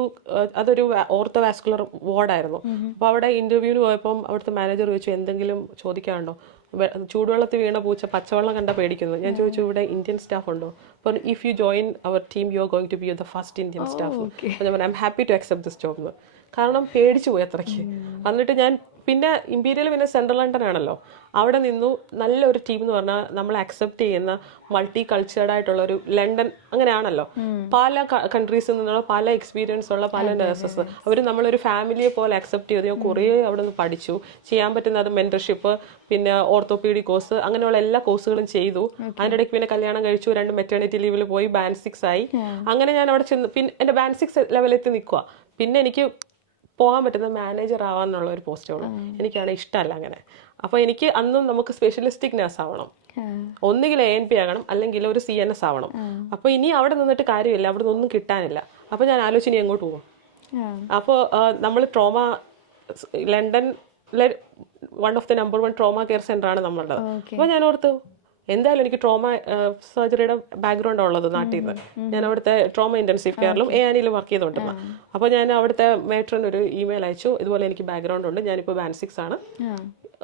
അതൊരു ഓർത്തോ വാസ്കുലർ വാർഡായിരുന്നു. അപ്പോൾ അവിടെ ഇന്റർവ്യൂവിന് പോയപ്പം അവിടുത്തെ മാനേജർ ചോദിച്ചു, എന്തെങ്കിലും ചോദിക്കാനുണ്ടോ? ചൂടുവെള്ളത്തിൽ വീണ പൂച്ച പച്ചവെള്ളം കണ്ടാ പേടിക്കുന്നു. ഞാൻ ചോദിച്ചു, ഇവിടെ ഇന്ത്യൻ സ്റ്റാഫ് ഉണ്ടോ? അപ്പോൾ if you join our team you are going to be the first Indian staff. അപ്പോൾ ഞാൻ പറഞ്ഞു, I am happy to accept this job എന്ന്. കാരണം പേടിച്ചു പോയി അത്രയ്ക്ക്. എന്നിട്ട് ഞാൻ പിന്നെ ഇമ്പീരിയൽ പിന്നെ സെൻട്രൽ ലണ്ടൻ ആണല്ലോ, അവിടെ നിന്നു. നല്ലൊരു ടീം എന്ന് പറഞ്ഞാൽ നമ്മൾ അക്സെപ്റ്റ് ചെയ്യുന്ന മൾട്ടി കൾച്ചേർഡ് ആയിട്ടുള്ള ഒരു ലണ്ടൻ അങ്ങനെയാണല്ലോ. പല കൺട്രീസിൽ നിന്നുള്ള പല എക്സ്പീരിയൻസ് ഉള്ള പല നഴ്സസ് അവർ നമ്മളൊരു ഫാമിലിയെ പോലെ അക്സെപ്റ്റ് ചെയ്ത് ഞാൻ കുറേ അവിടെ നിന്ന് പഠിച്ചു. ചെയ്യാൻ പറ്റുന്ന അത് മെന്റർഷിപ്പ്, പിന്നെ ഓർത്തോപീഡിക് കോഴ്സ്, അങ്ങനെയുള്ള എല്ലാ കോഴ്സുകളും ചെയ്തു. അതിൻ്റെ ഇടയ്ക്ക് പിന്നെ കല്യാണം കഴിച്ചു, 2 മെറ്റേണിറ്റി ലീവിൽ പോയി, Band 6 ആയി. അങ്ങനെ ഞാൻ അവിടെ ചെന്ന് പിന്നെ എൻ്റെ Band 6 ലെവലെത്തി നിൽക്കുക. പിന്നെ എനിക്ക് പോകാൻ പറ്റുന്ന മാനേജർ ആവാന്നുള്ള ഒരു പോസ്റ്റേ ഉള്ളൂ. എനിക്കാണ് ഇഷ്ടമല്ല അങ്ങനെ. അപ്പോൾ എനിക്ക് അന്നും നമുക്ക് സ്പെഷ്യലിസ്റ്റിക് നഴ്സ് ആവണം, ഒന്നുകിൽ ANP ആകണം, അല്ലെങ്കിൽ ഒരു CNS ആവണം. അപ്പോൾ ഇനി അവിടെ നിന്നിട്ട് കാര്യമില്ല, അവിടെ നിന്നൊന്നും കിട്ടാനില്ല. അപ്പോൾ ഞാൻ ആലോചിച്ച് ഇനി എങ്ങോട്ട് പോകും. അപ്പോൾ നമ്മൾ ലണ്ടനിലെ one of the number 1 trauma care centre ആണ് നമ്മളുടെ. അപ്പോൾ ഞാൻ ഓർത്തു, എന്തായാലും എനിക്ക് ട്രോമ സർജറിയുടെ ബാക്ക്ഗ്രൗണ്ട് ഉള്ളത് നാട്ടിൽ നിന്ന്. ഞാൻ അവിടുത്തെ ട്രോമ ഇൻറ്റൻസീവ് കെയറിലും A&Eലും വർക്ക് ചെയ്തുകൊണ്ടിരുന്ന. അപ്പോൾ ഞാൻ അവിടുത്തെ മേട്രന് ഒരു ഇമെയിൽ അയച്ചു, ഇതുപോലെ എനിക്ക് ബാക്ക്ഗ്രൗണ്ട് ഉണ്ട്, ഞാനിപ്പോൾ Band 6 ആണ്,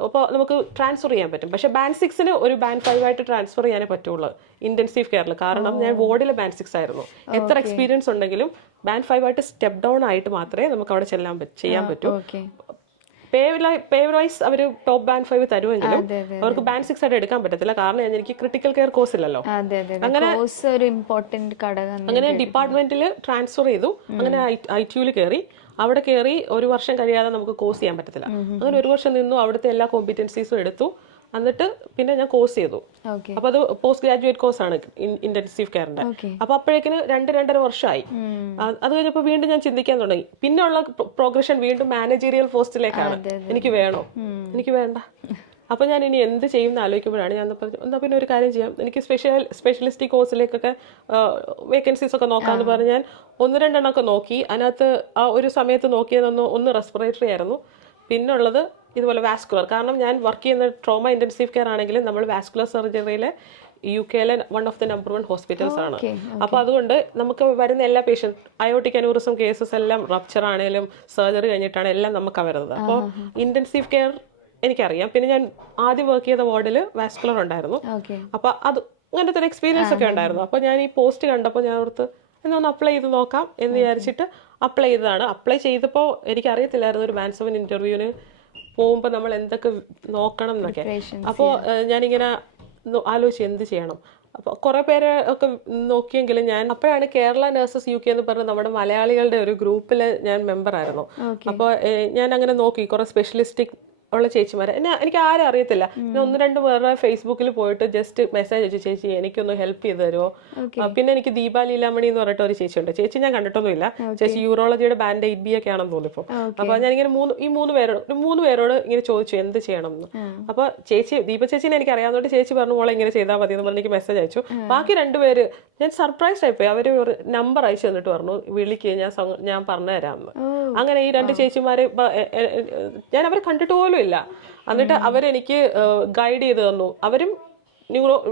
അപ്പോൾ നമുക്ക് ട്രാൻസ്ഫർ ചെയ്യാൻ പറ്റും. പക്ഷേ Band 6-ന് ഒരു Band 5 ആയിട്ട് ട്രാൻസ്ഫർ ചെയ്യാനേ പറ്റുള്ളൂ ഇൻറ്റൻസീവ് കെയറിൽ. കാരണം ഞാൻ വാർഡിലെ Band 6 ആയിരുന്നു. എത്ര എക്സ്പീരിയൻസ് ഉണ്ടെങ്കിലും Band 5 ആയിട്ട് സ്റ്റെപ്പ് ഡൗൺ ആയിട്ട് മാത്രമേ നമുക്ക് അവിടെ ചെയ്യാൻ പറ്റൂ. പേ വൈസ് അവർ ടോപ്പ് Band 5 തരുമെങ്കിലും അവർക്ക് Band 6 ആയിട്ട് എടുക്കാൻ പറ്റത്തില്ല. കാരണം എനിക്ക് ക്രിട്ടിക്കൽ കെയർ കോഴ്സ് ഇല്ലല്ലോ. അങ്ങനെ ഡിപ്പാർട്ട്മെന്റിൽ ട്രാൻസ്ഫർ ചെയ്തു. അങ്ങനെ ITUവിൽ കയറി. അവിടെ കയറി 1 വർഷം കഴിയാതെ നമുക്ക് കോഴ്സ് ചെയ്യാൻ പറ്റത്തില്ല. അങ്ങനെ 1 വർഷം നിന്നു, അവിടുത്തെ എല്ലാ കോമ്പിറ്റൻസീസും എടുത്തു. എന്നിട്ട് പിന്നെ ഞാൻ കോഴ്സ് ചെയ്തു. അപ്പൊ അത് പോസ്റ്റ് ഗ്രാജുവേറ്റ് കോഴ്സ് ആണ് ഇന്റൻസീവ് കെയറിന്റെ. അപ്പൊ അപ്പോഴേക്കിന് 2-2.5 വർഷമായി. അത് കഴിഞ്ഞപ്പോൾ വീണ്ടും ഞാൻ ചിന്തിക്കാൻ തുടങ്ങി. പിന്നെ ഉള്ള പ്രോഗ്രഷൻ വീണ്ടും മാനേജീരിയൽ പോസ്റ്റിലേക്കാണ്. എനിക്ക് വേണോ? എനിക്ക് വേണ്ട. അപ്പോൾ ഞാൻ ഇനി എന്ത് ചെയ്യും എന്ന് ആലോചിക്കുമ്പോഴാണ് ഞാൻ പറഞ്ഞു, എന്നാൽ പിന്നെ ഒരു കാര്യം ചെയ്യാം, എനിക്ക് സ്പെഷ്യലിസ്റ്റിക് കോഴ്സിലേക്കൊക്കെ വേക്കൻസീസ് ഒക്കെ നോക്കാമെന്ന് പറഞ്ഞ് ഞാൻ 1-2 എണ്ണമൊക്കെ നോക്കി. അതിനകത്ത് ആ ഒരു സമയത്ത് നോക്കിയതൊന്ന് റെസ്പിറേറ്ററി ആയിരുന്നു, പിന്നുള്ളത് ഇതുപോലെ വാസ്കുലർ. കാരണം ഞാൻ വർക്ക് ചെയ്യുന്ന ട്രോമ ഇൻറ്റൻസീവ് കെയർ ആണെങ്കിലും നമ്മൾ വാസ്കുലർ സർജറിയിലെ UK-ലെ one of the number 1 hospitals ആണ്. അപ്പോൾ അതുകൊണ്ട് നമുക്ക് വരുന്ന എല്ലാ പേഷ്യൻ്റ് അയോട്ടിക് അനൂറിസം കേസസ് എല്ലാം റപ്ചർ ആണെങ്കിലും സർജറി കഴിഞ്ഞിട്ടാണ് എല്ലാം നമുക്ക് വരുന്നത്. അപ്പോൾ ഇൻറ്റൻസീവ് കെയർ എനിക്കറിയാം. പിന്നെ ഞാൻ ആദ്യം വർക്ക് ചെയ്ത വാർഡിൽ വാസ്കുലർ ഉണ്ടായിരുന്നു. അപ്പോൾ അത് അങ്ങനത്തെ ഒരു എക്സ്പീരിയൻസ് ഒക്കെ ഉണ്ടായിരുന്നു. അപ്പോൾ ഞാൻ ഈ പോസ്റ്റ് കണ്ടപ്പോൾ ഞാൻ ഓർത്ത് എന്നൊന്ന് അപ്ലൈ ചെയ്ത് നോക്കാം എന്ന് വിചാരിച്ചിട്ട് അപ്ലൈ ചെയ്തതാണ്. അപ്ലൈ ചെയ്തപ്പോൾ എനിക്കറിയത്തില്ലായിരുന്നു ഒരു Band 7 ഇൻ്റർവ്യൂവിന് പോകുമ്പോൾ നമ്മൾ എന്തൊക്കെ നോക്കണം എന്നൊക്കെ. അപ്പോൾ ഞാനിങ്ങനെ ആലോചിച്ച് എന്ത് ചെയ്യണം. അപ്പോൾ കുറേ പേരെ ഒക്കെ നോക്കിയെങ്കിലും ഞാൻ അപ്പോഴാണ് കേരള നഴ്സസ് UK എന്ന് പറഞ്ഞ് നമ്മുടെ മലയാളികളുടെ ഒരു ഗ്രൂപ്പിൽ ഞാൻ മെമ്പറായിരുന്നു. അപ്പോൾ ഞാൻ അങ്ങനെ നോക്കി കുറേ സ്പെഷ്യലിസ്റ്റിക് ഉള്ള ചേച്ചിമാരെ എനിക്ക് ആരും അറിയത്തില്ല. ഞാൻ 1-2 പേരുടെ ഫേസ്ബുക്കിൽ പോയിട്ട് ജസ്റ്റ് മെസ്സേജ് അയച്ചു, ചേച്ചി എനിക്കൊന്ന് ഹെൽപ്പ് ചെയ്ത് തരുമോ. പിന്നെ എനിക്ക് ദീപ ലീലാമണി എന്ന് പറഞ്ഞിട്ട് ഒരു ചേച്ചിയുണ്ട്. ചേച്ചി ഞാൻ കണ്ടിട്ടൊന്നുമില്ല. ചേച്ചി യൂറോളജിയുടെ ബാൻഡ് 8B ഒക്കെ ആണെന്ന് തോന്നിപ്പോ. അപ്പൊ ഞാനിങ്ങനെ മൂന്ന് പേരോട് ഇങ്ങനെ ചോദിച്ചു എന്ത് ചെയ്യണം എന്ന്. അപ്പൊ ദീപ ചേച്ചിനെ എനിക്ക് അറിയാവുന്നതുകൊണ്ട് ചേച്ചി പറഞ്ഞു മോളെ ഇങ്ങനെ ചെയ്താൽ മതി എന്ന് പറഞ്ഞ് എനിക്ക് മെസ്സേജ് അയച്ചു. ബാക്കി 2 പേര് ഞാൻ സർപ്രൈസ് ആയിപ്പോയി. അവര് ഒരു നമ്പർ അയച്ചു തന്നിട്ട് പറഞ്ഞു വിളിക്കുക, ഞാൻ പറഞ്ഞു തരാമെന്ന്. അങ്ങനെ ഈ 2 ചേച്ചിമാര് ഞാൻ അവരെ കണ്ടിട്ട് പോലും ഇല്ല. എന്നിട്ട് അവരെനിക്ക് ഗൈഡ് ചെയ്ത് തന്നു. അവരും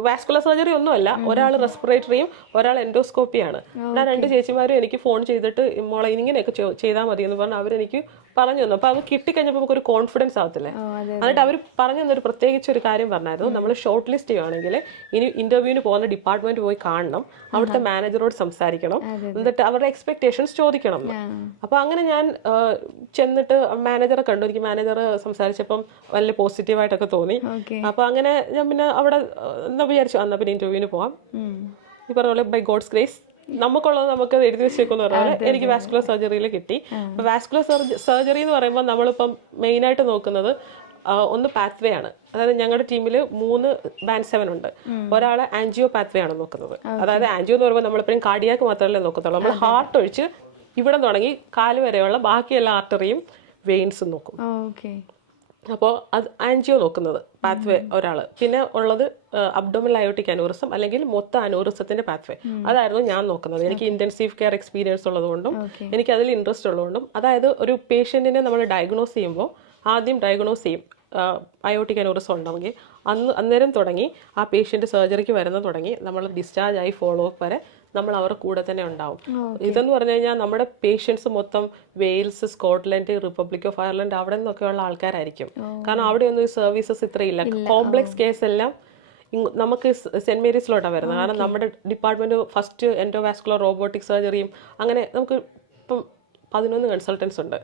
വാസ്കുലർ സർജറി ഒന്നുമല്ല, ഒരാൾ റെസ്പിറേറ്ററിയും ഒരാൾ എൻഡോസ്കോപ്പിയാണ്. ഞാൻ 2 ചേച്ചിമാരും എനിക്ക് ഫോൺ ചെയ്തിട്ട് മോളെ ഇങ്ങനെയൊക്കെ ചെയ്താൽ മതി എന്ന് പറഞ്ഞ് അവരെനിക്ക് പറഞ്ഞു തന്നു. അപ്പൊ അത് കിട്ടിക്കഴിഞ്ഞപ്പോൾ നമുക്കൊരു കോൺഫിഡൻസ് ആവത്തില്ലേ. എന്നിട്ട് അവർ പറഞ്ഞു തന്നൊരു പ്രത്യേകിച്ച് ഒരു കാര്യം പറഞ്ഞായിരുന്നു, നമ്മൾ ഷോർട്ട് ലിസ്റ്റ് ചെയ്യുവാണെങ്കിൽ ഇനി ഇന്റർവ്യൂവിന് പോകുന്ന ഡിപ്പാർട്ട്മെന്റ് പോയി കാണണം, അവിടുത്തെ മാനേജറോട് സംസാരിക്കണം, എന്നിട്ട് അവരുടെ എക്സ്പെക്ടേഷൻസ് ചോദിക്കണം. അപ്പൊ അങ്ങനെ ഞാൻ ചെന്നിട്ട് മാനേജറെ കണ്ടു. എനിക്ക് മാനേജർ സംസാരിച്ചപ്പം വലിയ പോസിറ്റീവായിട്ടൊക്കെ തോന്നി. അപ്പൊ അങ്ങനെ ഞാൻ പിന്നെ അവിടെ എന്നാ വിചാരിച്ചു എന്നാ പിന്നെ ഇന്റർവ്യൂവിന് പോവാം. ഈ പറഞ്ഞ പോലെ ബൈ ഗോഡ്സ് ഗ്രേസ് നമുക്കുള്ളത് നമുക്ക് എഴുതി വെച്ചേക്കെന്ന് പറഞ്ഞാൽ എനിക്ക് വാസ്കുലർ സർജറിയിൽ കിട്ടി. അപ്പൊ വാസ്കുലർ സർജറി എന്ന് പറയുമ്പോൾ നമ്മളിപ്പം മെയിനായിട്ട് നോക്കുന്നത് ഒന്ന് പാത്വേ ആണ്. അതായത് ഞങ്ങളുടെ ടീമിൽ 3 ബാൻഡ് 7 ഉണ്ട്. ഒരാളെ ആൻജിയോ പാത്വേ ആണ് നോക്കുന്നത്. അതായത് ആൻജിയോ എന്ന് പറയുമ്പോൾ നമ്മളെപ്പോഴും കാർഡിയാക്ക് മാത്രമല്ലേ നോക്കത്തുള്ളൂ. നമ്മൾ ഹാർട്ട് ഒഴിച്ച് ഇവിടെ തുടങ്ങി കാല് വരെയുള്ള ബാക്കി എല്ലാ ആർട്ടറിയും വെയിൻസും നോക്കും. അപ്പോൾ അത് ആൻജിയോ നോക്കുന്നത് പാത്വേ ഒരാൾ. പിന്നെ ഉള്ളത് അബ്ഡോമിനൽ അയോട്ടിക് അനൂറിസം അല്ലെങ്കിൽ മൊത്തം അനൂറിസത്തിന്റെ പാത്വേ, അതായിരുന്നു ഞാൻ നോക്കുന്നത്. എനിക്ക് ഇന്റൻസീവ് കെയർ എക്സ്പീരിയൻസ് ഉള്ളതുകൊണ്ടും എനിക്ക് അതിൽ ഇൻട്രസ്റ്റ് ഉള്ളതുകൊണ്ടും. അതായത് ഒരു പേഷ്യന്റിനെ നമ്മൾ ഡയഗ്നോസ് ചെയ്യുമ്പോൾ ആദ്യം ഡയഗ്നോസ് ചെയ്യും അയോട്ടിക് അനൂറിസം ഉണ്ടെങ്കിൽ അന്നേരം തുടങ്ങി ആ പേഷ്യന്റ് സർജറിക്ക് വരുന്ന തുടങ്ങി നമ്മൾ ഡിസ്ചാർജ് ആയി ഫോളോ അപ്പ് വരെ നമ്മൾ അവരുടെ കൂടെ തന്നെ ഉണ്ടാവും. ഇതെന്ന് പറഞ്ഞു കഴിഞ്ഞാൽ നമ്മുടെ പേഷ്യൻസ് മൊത്തം Wales, Scotland, republic of Ireland അവിടെ നിന്നൊക്കെയുള്ള ആൾക്കാരായിരിക്കും. കാരണം അവിടെയൊന്നും ഈ സർവീസസ് ഇത്രയില്ല. കോംപ്ലക്സ് കേസ് എല്ലാം നമുക്ക് സെന്റ് മേരീസിലോട്ടാണ് വരുന്നത്. കാരണം നമ്മുടെ ഡിപ്പാർട്ട്മെന്റ് ഫസ്റ്റ് എൻഡോവാസ്കുലർ റോബോട്ടിക് സർജറിയും അങ്ങനെ നമുക്ക് ഇപ്പം 11 കൺസൾട്ടൻസ് ഉണ്ട്.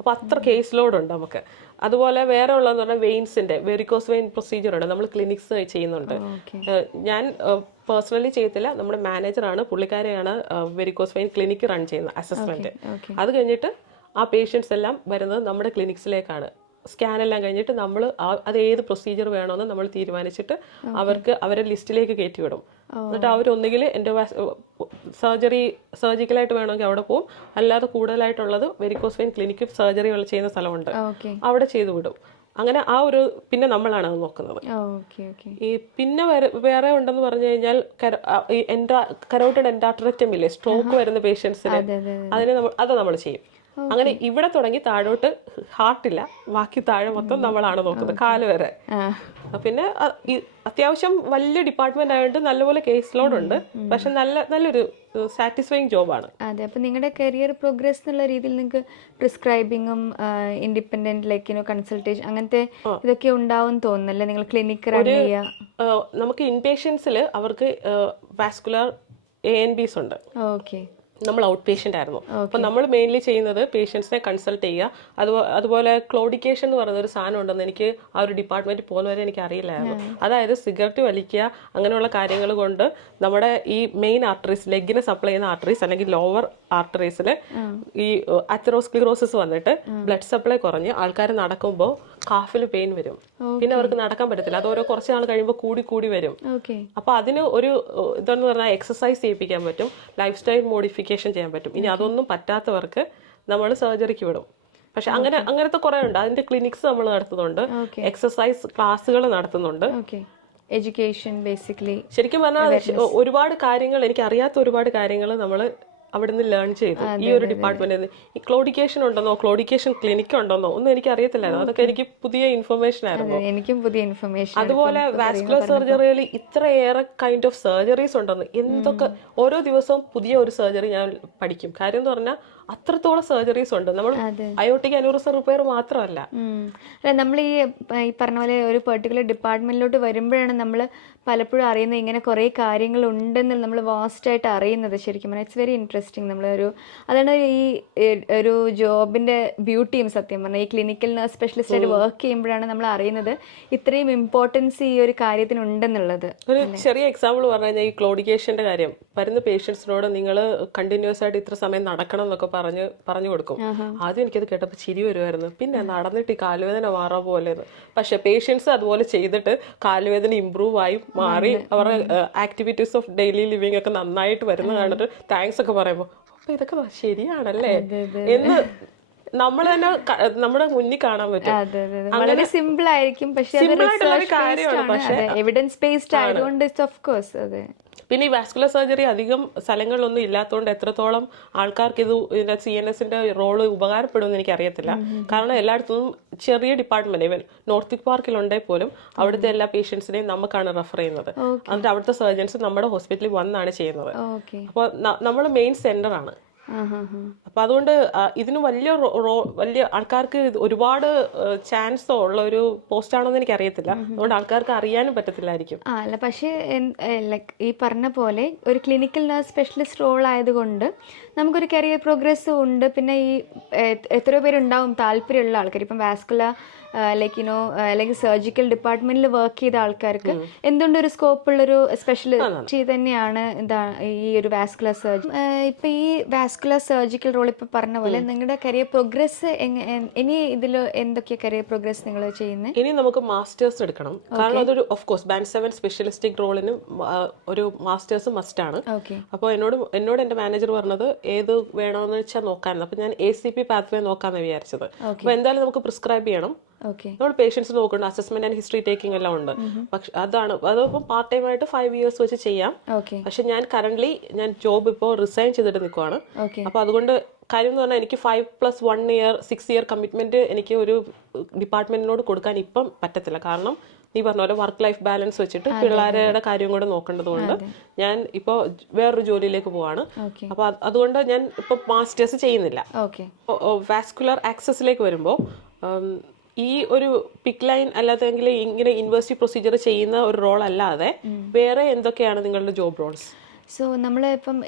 അപ്പോൾ അത്ര കേസ് ലോഡ് ഉണ്ട് നമുക്ക്. അതുപോലെ വേറെ ഉള്ളതെന്ന് പറഞ്ഞാൽ വെയിൻസിന്റെ വെരിക്കോസ് വെയിൻ പ്രൊസീജിയർ ഉണ്ട്, നമ്മൾ ക്ലിനിക്സ് ചെയ്യുന്നുണ്ട്. ഞാൻ പേഴ്സണലി ചെയ്യത്തില്ല, നമ്മുടെ മാനേജറാണ്, പുള്ളിക്കാരെയാണ് വെരിക്കോസ് വെയിൻ ക്ലിനിക്ക് റൺ ചെയ്യുന്നത്, അസസ്മെന്റ്. അത് കഴിഞ്ഞിട്ട് ആ പേഷ്യൻസ് എല്ലാം വരുന്നത് നമ്മുടെ ക്ലിനിക്സിലേക്കാണ്. സ്കാനെല്ലാം കഴിഞ്ഞിട്ട് നമ്മൾ അത് ഏത് പ്രൊസീജിയർ വേണമെന്ന് നമ്മൾ തീരുമാനിച്ചിട്ട് അവർക്ക് അവരെ ലിസ്റ്റിലേക്ക് കയറ്റി വിടും. എന്നിട്ട് അവരൊന്നുകിൽ സർജിക്കലായിട്ട് വേണമെങ്കിൽ അവിടെ പോകും, അല്ലാതെ കൂടുതലായിട്ടുള്ളത് വെരിക്കോസ് വെയിൻ ക്ലിനിക്ക് സർജറി ചെയ്യുന്ന സ്ഥലമുണ്ട്, അവിടെ ചെയ്തു വിടും. അങ്ങനെ ആ ഒരു പിന്നെ നമ്മളാണ് അത് നോക്കുന്നത്. ഈ പിന്നെ വേറെ ഉണ്ടെന്ന് പറഞ്ഞു കഴിഞ്ഞാൽ ഈ കരോട്ടിഡ് എൻഡാർട്ടറക്ടമി ഇല്ലേ, സ്ട്രോക്ക് വരുന്ന പേഷ്യൻസിന് അത് നമ്മൾ ചെയ്യും. അങ്ങനെ ഇവിടെ തുടങ്ങി താഴോട്ട് ഹാർട്ടില്ല, ബാക്കി താഴെ മൊത്തം നമ്മളാണ് നോക്കുന്നത്, കാല് വരെ. പിന്നെ അത്യാവശ്യം വലിയ ഡിപ്പാർട്ട്മെന്റ് ആയതുകൊണ്ട് നല്ലപോലെ കേസ് ലോഡ് ഉണ്ട്. പക്ഷെ നല്ലൊരു സാറ്റിസ്ഫൈങ് ജോബാണ്. അതെ. അപ്പൊ നിങ്ങളുടെ കരിയർ പ്രോഗ്രസ് എന്നുള്ള രീതിയിൽ നിങ്ങൾക്ക് പ്രിസ്ക്രൈബിങ്ങും ഇൻഡിപെൻഡന്റ് ലൈക്ക് കൺസൾട്ടേഷൻ അങ്ങനത്തെ ഇതൊക്കെ ഉണ്ടാവും തോന്നുന്നല്ലേ, നിങ്ങൾ ക്ലിനിക്ക് റൺ ചെയ്യാ? നമുക്ക് ഇൻപേഷ്യൻസിൽ അവർക്ക് വാസ്കുലർ ANBs ഉണ്ട്. ഓക്കെ. നമ്മൾ ഔട്ട് പേഷ്യൻ്റ് ആയിരുന്നു. അപ്പോൾ നമ്മൾ മെയിൻലി ചെയ്യുന്നത് പേഷ്യൻസിനെ കൺസൾട്ട് ചെയ്യുക. അതുപോലെ ക്ലോഡിക്കേഷൻ എന്ന് പറയുന്ന ഒരു സാധനം ഉണ്ടെന്ന് എനിക്ക് ആ ഒരു ഡിപ്പാർട്ട്മെന്റിൽ പോകുന്നവരെ എനിക്ക് അറിയില്ലായിരുന്നു. അതായത് സിഗരറ്റ് വലിക്കുക അങ്ങനെയുള്ള കാര്യങ്ങൾ കൊണ്ട് നമ്മുടെ ഈ മെയിൻ ആർട്ടറീസ്, ലെഗിന് സപ്ലൈ ചെയ്യുന്ന ആർട്ടറീസ് അല്ലെങ്കിൽ ലോവർ ആർട്ടറീസിൽ ഈ അതെറോസ്ക്ലിറോസിസ് വന്നിട്ട് ബ്ലഡ് സപ്ലൈ കുറഞ്ഞ് ആൾക്കാർ നടക്കുമ്പോൾ കാഫിൽ പെയിൻ വരും. പിന്നെ അവർക്ക് നടക്കാൻ പറ്റത്തില്ല. അത് ഓരോ കുറച്ച് നാൾ കഴിയുമ്പോൾ കൂടി വരും. അപ്പൊ അതിന് ഒരു ഇതെന്ന് പറഞ്ഞാൽ എക്സസൈസ് ചെയ്യിപ്പിക്കാൻ പറ്റും, ലൈഫ് സ്റ്റൈൽ മോഡിഫിക്കേഷൻ ചെയ്യാൻ പറ്റും. ഇനി അതൊന്നും പറ്റാത്തവർക്ക് നമ്മൾ സർജറിക്ക് വിടും. പക്ഷെ അങ്ങനത്തെ കുറെ ഉണ്ട്. അതിന്റെ ക്ലിനിക്സ് നമ്മൾ നടത്തുന്നുണ്ട്, എക്സസൈസ് ക്ലാസ്സുകൾ നടത്തുന്നുണ്ട്. എഡ്യൂക്കേഷൻ ബേസിക്കലി ശരിക്കും പറഞ്ഞാൽ ഒരുപാട് കാര്യങ്ങൾ, എനിക്ക് അറിയാത്ത ഒരുപാട് കാര്യങ്ങൾ നമ്മൾ അവിടുന്ന് ലേൺ ചെയ്തു ഈ ഒരു ഡിപ്പാർട്ട്മെന്റിൽ. ഈ ക്ലോഡിക്കേഷൻ ഉണ്ടെന്നോ ക്ലോഡിക്കേഷൻ ക്ലിനിക്ക് ഉണ്ടെന്നോ ഒന്നും എനിക്ക് അറിയത്തില്ലായിരുന്നു. അതൊക്കെ എനിക്ക് പുതിയ ഇൻഫർമേഷൻ ആയിരുന്നു. എനിക്കും പുതിയ ഇൻഫർമേഷൻ. അതുപോലെ വാസ്കുലർ സർജറിയിൽ ഇത്രയേറെ കൈൻഡ് ഓഫ് സർജറീസ് ഉണ്ടെന്ന്, എന്തൊക്കെ ഓരോ ദിവസവും പുതിയ ഒരു സർജറി ഞാൻ പഠിക്കും. കാര്യം എന്ന് പറഞ്ഞാൽ അത്രത്തോളം സർജറീസ് ഉണ്ട്. നമ്മൾ അയോട്ടിക് അനൂറിസം റിപ്പയർ മാത്രമല്ല. നമ്മൾ ഈ പറഞ്ഞ പോലെ ഒരു പെർട്ടിക്കുലർ ഡിപ്പാർട്ട്മെന്റിലോട്ട് വരുമ്പോഴാണ് നമ്മൾ പലപ്പോഴും അറിയുന്നത് ഇങ്ങനെ കുറെ കാര്യങ്ങൾ ഉണ്ടെന്ന് നമ്മൾ വാസ്റ്റ് ആയിട്ട് അറിയുന്നത്. ശരിക്കും പറഞ്ഞാൽ ഇറ്റ്സ് വെരി ഇൻട്രസ്റ്റിംഗ്. ടെസ്റ്റിംഗ് നമ്മളൊരു അതാണ് ഈ ഒരു ജോബിൻ്റെ ബ്യൂട്ടിയും സത്യം പറഞ്ഞാൽ ഈ ക്ലിനിക്കൽ നഴ്സ് സ്പെഷ്യലിസ്റ്റ് ആയിട്ട് വർക്ക് ചെയ്യുമ്പോഴാണ് നമ്മൾ അറിയുന്നത് ഇത്രയും ഇമ്പോർട്ടൻസ് ഈ ഒരു കാര്യത്തിനുണ്ടെന്നുള്ളത്. ഒരു ചെറിയ എക്സാമ്പിൾ പറഞ്ഞു കഴിഞ്ഞാൽ ഈ ക്ലോഡിക്കേഷന്റെ കാര്യം വരുന്ന പേഷ്യൻസിനോട് നിങ്ങൾ കണ്ടിന്യൂസ് ആയിട്ട് ഇത്ര സമയം നടക്കണം എന്നൊക്കെ പറഞ്ഞു കൊടുക്കും. ആദ്യം എനിക്കത് കേട്ടപ്പോൾ ചിരി വരുമായിരുന്നു. പിന്നെ നടന്നിട്ട് ഈ കാലുവേദന മാറാൻ പോലെ. പക്ഷെ പേഷ്യൻസ് അതുപോലെ ചെയ്തിട്ട് കാലുവേദന ഇമ്പ്രൂവ് ആയി മാറി അവരുടെ ആക്ടിവിറ്റീസ് ഓഫ് ഡെയിലി ലിവിംഗ് ഒക്കെ നന്നായിട്ട് വരുന്ന കണ്ടിട്ട് താങ്ക്സ് ഒക്കെ പറയുമ്പോൾ അപ്പൊ ഇതൊക്കെ ശരിയാണല്ലേ എന്ന് നമ്മൾ തന്നെ നമ്മുടെ മുന്നിൽ കാണാൻ പറ്റും. വളരെ സിമ്പിൾ ആയിരിക്കും, പക്ഷെ എവിഡൻസ് ബേസ്ഡ് ആയതുകൊണ്ട് ഓഫ് കോഴ്സ് അതെ. പിന്നെ ഈ വാസ്കുലർ സർജറി അധികം സ്ഥലങ്ങളിലൊന്നും ഇല്ലാത്തതുകൊണ്ട് എത്രത്തോളം ആൾക്കാർക്ക് ഇതിന്റെ CNSന്റെ റോള് ഉപകാരപ്പെടുമെന്ന് എനിക്ക് അറിയത്തില്ല. കാരണം എല്ലായിടത്തും ചെറിയ ഡിപ്പാർട്ട്മെന്റ് ഈവൻ നോർത്ത് പാർക്കിലുണ്ടെങ്കിൽ പോലും അവിടുത്തെ എല്ലാ പേഷ്യൻസിനെയും നമുക്കാണ് റെഫർ ചെയ്യുന്നത്. എന്നിട്ട് അവിടുത്തെ സർജൻസ് നമ്മുടെ ഹോസ്പിറ്റലിൽ വന്നാണ് ചെയ്യുന്നത്. അപ്പോൾ നമ്മൾ മെയിൻ സെന്റർ ആണ്. അപ്പൊ അതുകൊണ്ട് ഇതിന് വലിയ ആൾക്കാർക്ക് ഒരുപാട് ചാൻസ് ഉള്ള ഒരു പോസ്റ്റ് ആണോന്ന് എനിക്ക് അറിയത്തില്ല. അതുകൊണ്ട് ആൾക്കാർക്ക് അറിയാനും പറ്റത്തില്ലായിരിക്കും. അല്ല, പക്ഷേ ലൈക്ക് ഈ പറഞ്ഞ പോലെ ഒരു ക്ലിനിക്കൽ നഴ്സ് സ്പെഷ്യലിസ്റ്റ് റോൾ ആയതുകൊണ്ട് നമുക്കൊരു കരിയർ പ്രോഗ്രസ്സും ഉണ്ട്. പിന്നെ ഈ എത്രയോ പേരുണ്ടാവും താല്പര്യമുള്ള ആൾക്കാർ. ഇപ്പം വാസ്കുലർ ലൈക്ക് അല്ലെങ്കിൽ സർജിക്കൽ ഡിപ്പാർട്ട്മെന്റിൽ വർക്ക് ചെയ്ത ആൾക്കാർക്ക് എന്തുകൊണ്ടൊരു സ്കോപ്പുള്ളൊരു സ്പെഷ്യലിറ്റി തന്നെയാണ് ഈ ഒരു വാസ്കുലർ സർജറി. ഇപ്പൊ ഈ വാസ്കുലർ സർജിക്കൽ റോൾ ഇപ്പൊ പറഞ്ഞ പോലെ നിങ്ങളുടെ കരിയർ പ്രോഗ്രസ് ഇനി ഇതിൽ എന്തൊക്കെയാ കരിയർ പ്രോഗ്രസ് നിങ്ങൾ ചെയ്യുന്നത്? ഇനി നമുക്ക് മാസ്റ്റേഴ്സ് എടുക്കണം. കാരണം അതൊരു ഓഫ് കോഴ്സ് ബാൻഡ് 7 സ്പെഷ്യലിസ്റ്റിക് റോളിന് ഒരു മാസ്റ്റേഴ്സ് മസ്റ്റ് ആണ്. അപ്പോൾ എന്നോട് എന്റെ മാനേജർ പറഞ്ഞത് ഏത് വേണമെന്ന് വെച്ചാൽ നോക്കാനാണ്. അപ്പൊ ഞാൻ ACP പാത്വേ നോക്കാന്ന് വിചാരിച്ചത്. അപ്പൊ എന്തായാലും നമുക്ക് പ്രിസ്ക്രൈബ് ചെയ്യണം. നമ്മൾ പേഷ്യൻസ് നോക്കുന്നുണ്ട്, അസസ്മെന്റ് ആൻഡ് ഹിസ്റ്ററി ടേക്കിംഗ് എല്ലാം ഉണ്ട്. പക്ഷെ അതിപ്പം പാർട്ട് ടൈം ആയിട്ട് 5 years വെച്ച് ചെയ്യാം. പക്ഷെ ഞാൻ കറന്റ് ജോബ് ഇപ്പോൾ റിസൈൻ ചെയ്തിട്ട് നിൽക്കുവാണ്. അപ്പൊ അതുകൊണ്ട് കാര്യം എന്ന് പറഞ്ഞാൽ എനിക്ക് 5+1 year 6 year കമ്മിറ്റ്മെന്റ് എനിക്ക് ഒരു ഡിപ്പാർട്ട്മെന്റിനോട് കൊടുക്കാൻ ഇപ്പം പറ്റത്തില്ല. കാരണം നീ പറഞ്ഞ പോലെ വർക്ക് ലൈഫ് ബാലൻസ് വെച്ചിട്ട് പിള്ളേരുടെ കാര്യം കൂടെ നോക്കേണ്ടതുകൊണ്ട് ഞാൻ ഇപ്പോൾ വേറൊരു ജോലിയിലേക്ക് പോവാണ്. അപ്പൊ അതുകൊണ്ട് ഞാൻ ഇപ്പൊ മാസ്റ്റേഴ്സ് ചെയ്യുന്നില്ല. വാസ്കുലർ ആക്സസിലേക്ക് വരുമ്പോൾ ഈ ഒരു പിക്ക് ലൈൻ അല്ലാതെങ്കിൽ ഇങ്ങനെ യൂണിവേഴ്സിറ്റി പ്രൊസീജിയർ ചെയ്യുന്ന ഒരു റോൾ അല്ലാതെ വേറെ എന്തൊക്കെയാണ് നിങ്ങളുടെ ജോബ് റോൾസ്? സോ നമ്മൾ ഇപ്പം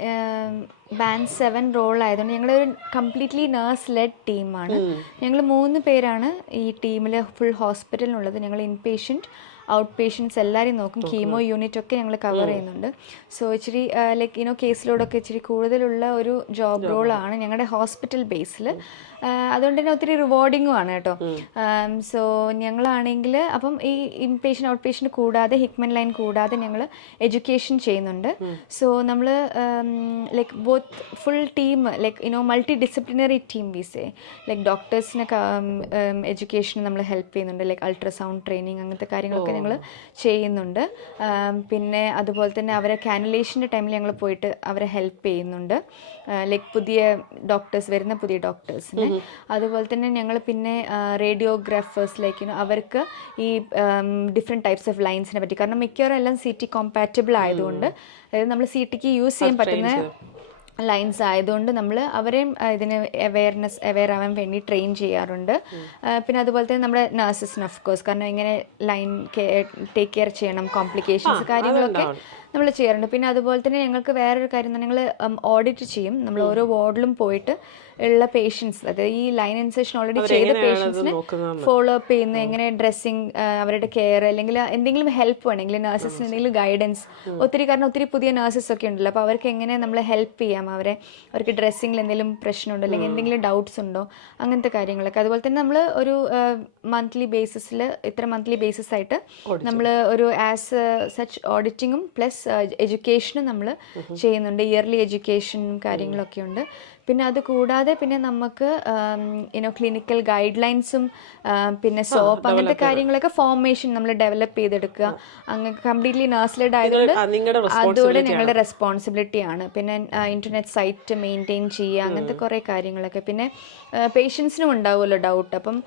ബാൻഡ് 7 റോൾ ആയതുകൊണ്ട് ഞങ്ങളൊരു കംപ്ലീറ്റ്ലി നേഴ്സ് ലെഡ് ടീമാണ്. ഞങ്ങൾ 3 പേരാണ് ഈ ടീമിൽ ഫുൾ ഹോസ്പിറ്റലിനുള്ളത്. ഞങ്ങൾ ഇൻപേഷ്യൻറ്റ് ഔട്ട് പേഷ്യൻസ് എല്ലാവരെയും നോക്കും. കീമോ യൂണിറ്റ് ഒക്കെ ഞങ്ങൾ കവർ ചെയ്യുന്നുണ്ട്. സോ ഇച്ചിരി ലൈക്ക് കേസിലോടൊക്കെ ഇച്ചിരി കൂടുതലുള്ള ഒരു ജോബ് റോളാണ് ഞങ്ങളുടെ ഹോസ്പിറ്റൽ ബേസിൽ. അതുകൊണ്ട് തന്നെ ഒത്തിരി റിവാർഡിങ്ങും ആണ് കേട്ടോ. സോ ഞങ്ങളാണെങ്കിൽ അപ്പം ഈ ഇൻപേഷ്യൻ്റ് ഔട്ട് പേഷ്യൻ്റ് കൂടാതെ ഹിക്മൻ ലൈൻ കൂടാതെ ഞങ്ങൾ എഡ്യൂക്കേഷൻ ചെയ്യുന്നുണ്ട്. സോ നമ്മൾ like both full team like multi disciplinary team വിസേ ലൈക്ക് ഡോക്ടേഴ്സിനെ എഡ്യൂക്കേഷൻ നമ്മൾ ഹെൽപ്പ് ചെയ്യുന്നുണ്ട്. ലൈക്ക് അൾട്രാസൗണ്ട് ട്രെയിനിങ് അങ്ങനത്തെ കാര്യങ്ങളൊക്കെ ഞങ്ങൾ ചെയ്യുന്നുണ്ട്. പിന്നെ അതുപോലെ തന്നെ അവരെ കാനുലേഷൻ്റെ ടൈമിൽ ഞങ്ങൾ പോയിട്ട് അവരെ ഹെൽപ്പ് ചെയ്യുന്നുണ്ട്. ലൈക്ക് പുതിയ ഡോക്ടേഴ്സ് വരുന്ന പുതിയ ഡോക്ടേഴ്സിന്. അതുപോലെ തന്നെ ഞങ്ങൾ പിന്നെ റേഡിയോഗ്രാഫേഴ്സിലേക്ക് അവർക്ക് ഈ ഡിഫറെൻറ്റ് ടൈപ്സ് ഓഫ് ലൈൻസിനെ പറ്റി, കാരണം മിക്കവാറും എല്ലാം CT കോമ്പാറ്റബിൾ ആയതുകൊണ്ട്, അതായത് നമ്മൾ CTക്ക് യൂസ് ചെയ്യാൻ പറ്റുന്ന ലൈൻസ് ആയതുകൊണ്ട് നമ്മൾ അവരെയും ഇതിന് അവെയർ ആവാൻ വേണ്ടി ട്രെയിൻ ചെയ്യാറുണ്ട്. പിന്നെ അതുപോലെ തന്നെ നമ്മുടെ നഴ്സസിന് ഓഫ് കോഴ്സ്, കാരണം ഇങ്ങനെ ലൈൻ ടേക്ക് കെയർ ചെയ്യണം, കോംപ്ലിക്കേഷൻസ് കാര്യങ്ങളൊക്കെ നമ്മൾ ചെയ്യാറുണ്ട്. പിന്നെ അതുപോലെ തന്നെ ഞങ്ങൾക്ക് വേറൊരു കാര്യം എന്ന് പറഞ്ഞാൽ ഞങ്ങൾ ഓഡിറ്റ് ചെയ്യും. നമ്മൾ ഓരോ വാർഡിലും പോയിട്ട് ഉള്ള പേഷ്യൻസ്, അതായത് ഈ ലൈൻ ഇൻസെഷൻ ഓൾറെഡി ചെയ്ത പേഷ്യൻസിനെ ഫോളോ അപ്പ് ചെയ്യുന്ന, എങ്ങനെ ഡ്രസ്സിങ്, അവരുടെ കെയർ, അല്ലെങ്കിൽ എന്തെങ്കിലും ഹെൽപ്പ് വേണമെങ്കിൽ നഴ്സസിന് എന്തെങ്കിലും ഗൈഡൻസ്, കാരണം ഒത്തിരി പുതിയ നഴ്സസ് ഒക്കെ ഉണ്ടല്ലോ. അപ്പോൾ അവർക്ക് എങ്ങനെ നമ്മൾ ഹെൽപ്പ് ചെയ്യാം, അവർക്ക് ഡ്രസ്സിങ്ങിൽ എന്തെങ്കിലും പ്രശ്നമുണ്ടോ അല്ലെങ്കിൽ എന്തെങ്കിലും ഡൗട്ട്സ് ഉണ്ടോ, അങ്ങനത്തെ കാര്യങ്ങളൊക്കെ. അതുപോലെ തന്നെ നമ്മൾ ഒരു മന്ത്ലി ബേസിസിൽ മന്ത്ലി ബേസിസ് ആയിട്ട് നമ്മൾ ഒരു ആസ് സച്ച് ഓഡിറ്റിങ്ങും പ്ലസ് എഡ്യൂക്കേഷനും നമ്മൾ ചെയ്യുന്നുണ്ട്. ഇയർലി എഡ്യൂക്കേഷനും കാര്യങ്ങളൊക്കെ ഉണ്ട്. പിന്നെ അത് കൂടാതെ പിന്നെ നമുക്ക് ക്ലിനിക്കൽ ഗൈഡ് ലൈൻസും പിന്നെ സോപ്പ് അങ്ങനത്തെ കാര്യങ്ങളൊക്കെ ഫോർമേഷൻ നമ്മൾ ഡെവലപ്പ് ചെയ്തെടുക്കുക. അങ്ങനെ കംപ്ലീറ്റ്ലി നഴ്സ്ലെഡ് ആയതുകൊണ്ട് അതുകൂടെ ഞങ്ങളുടെ റെസ്പോൺസിബിലിറ്റിയാണ്. പിന്നെ ഇന്റർനെറ്റ് സൈറ്റ് മെയിൻറ്റെയിൻ ചെയ്യുക, അങ്ങനത്തെ കുറേ കാര്യങ്ങളൊക്കെ. പിന്നെ പേഷ്യൻസിനും ഉണ്ടാവുമല്ലോ ഡൗട്ട്, അപ്പം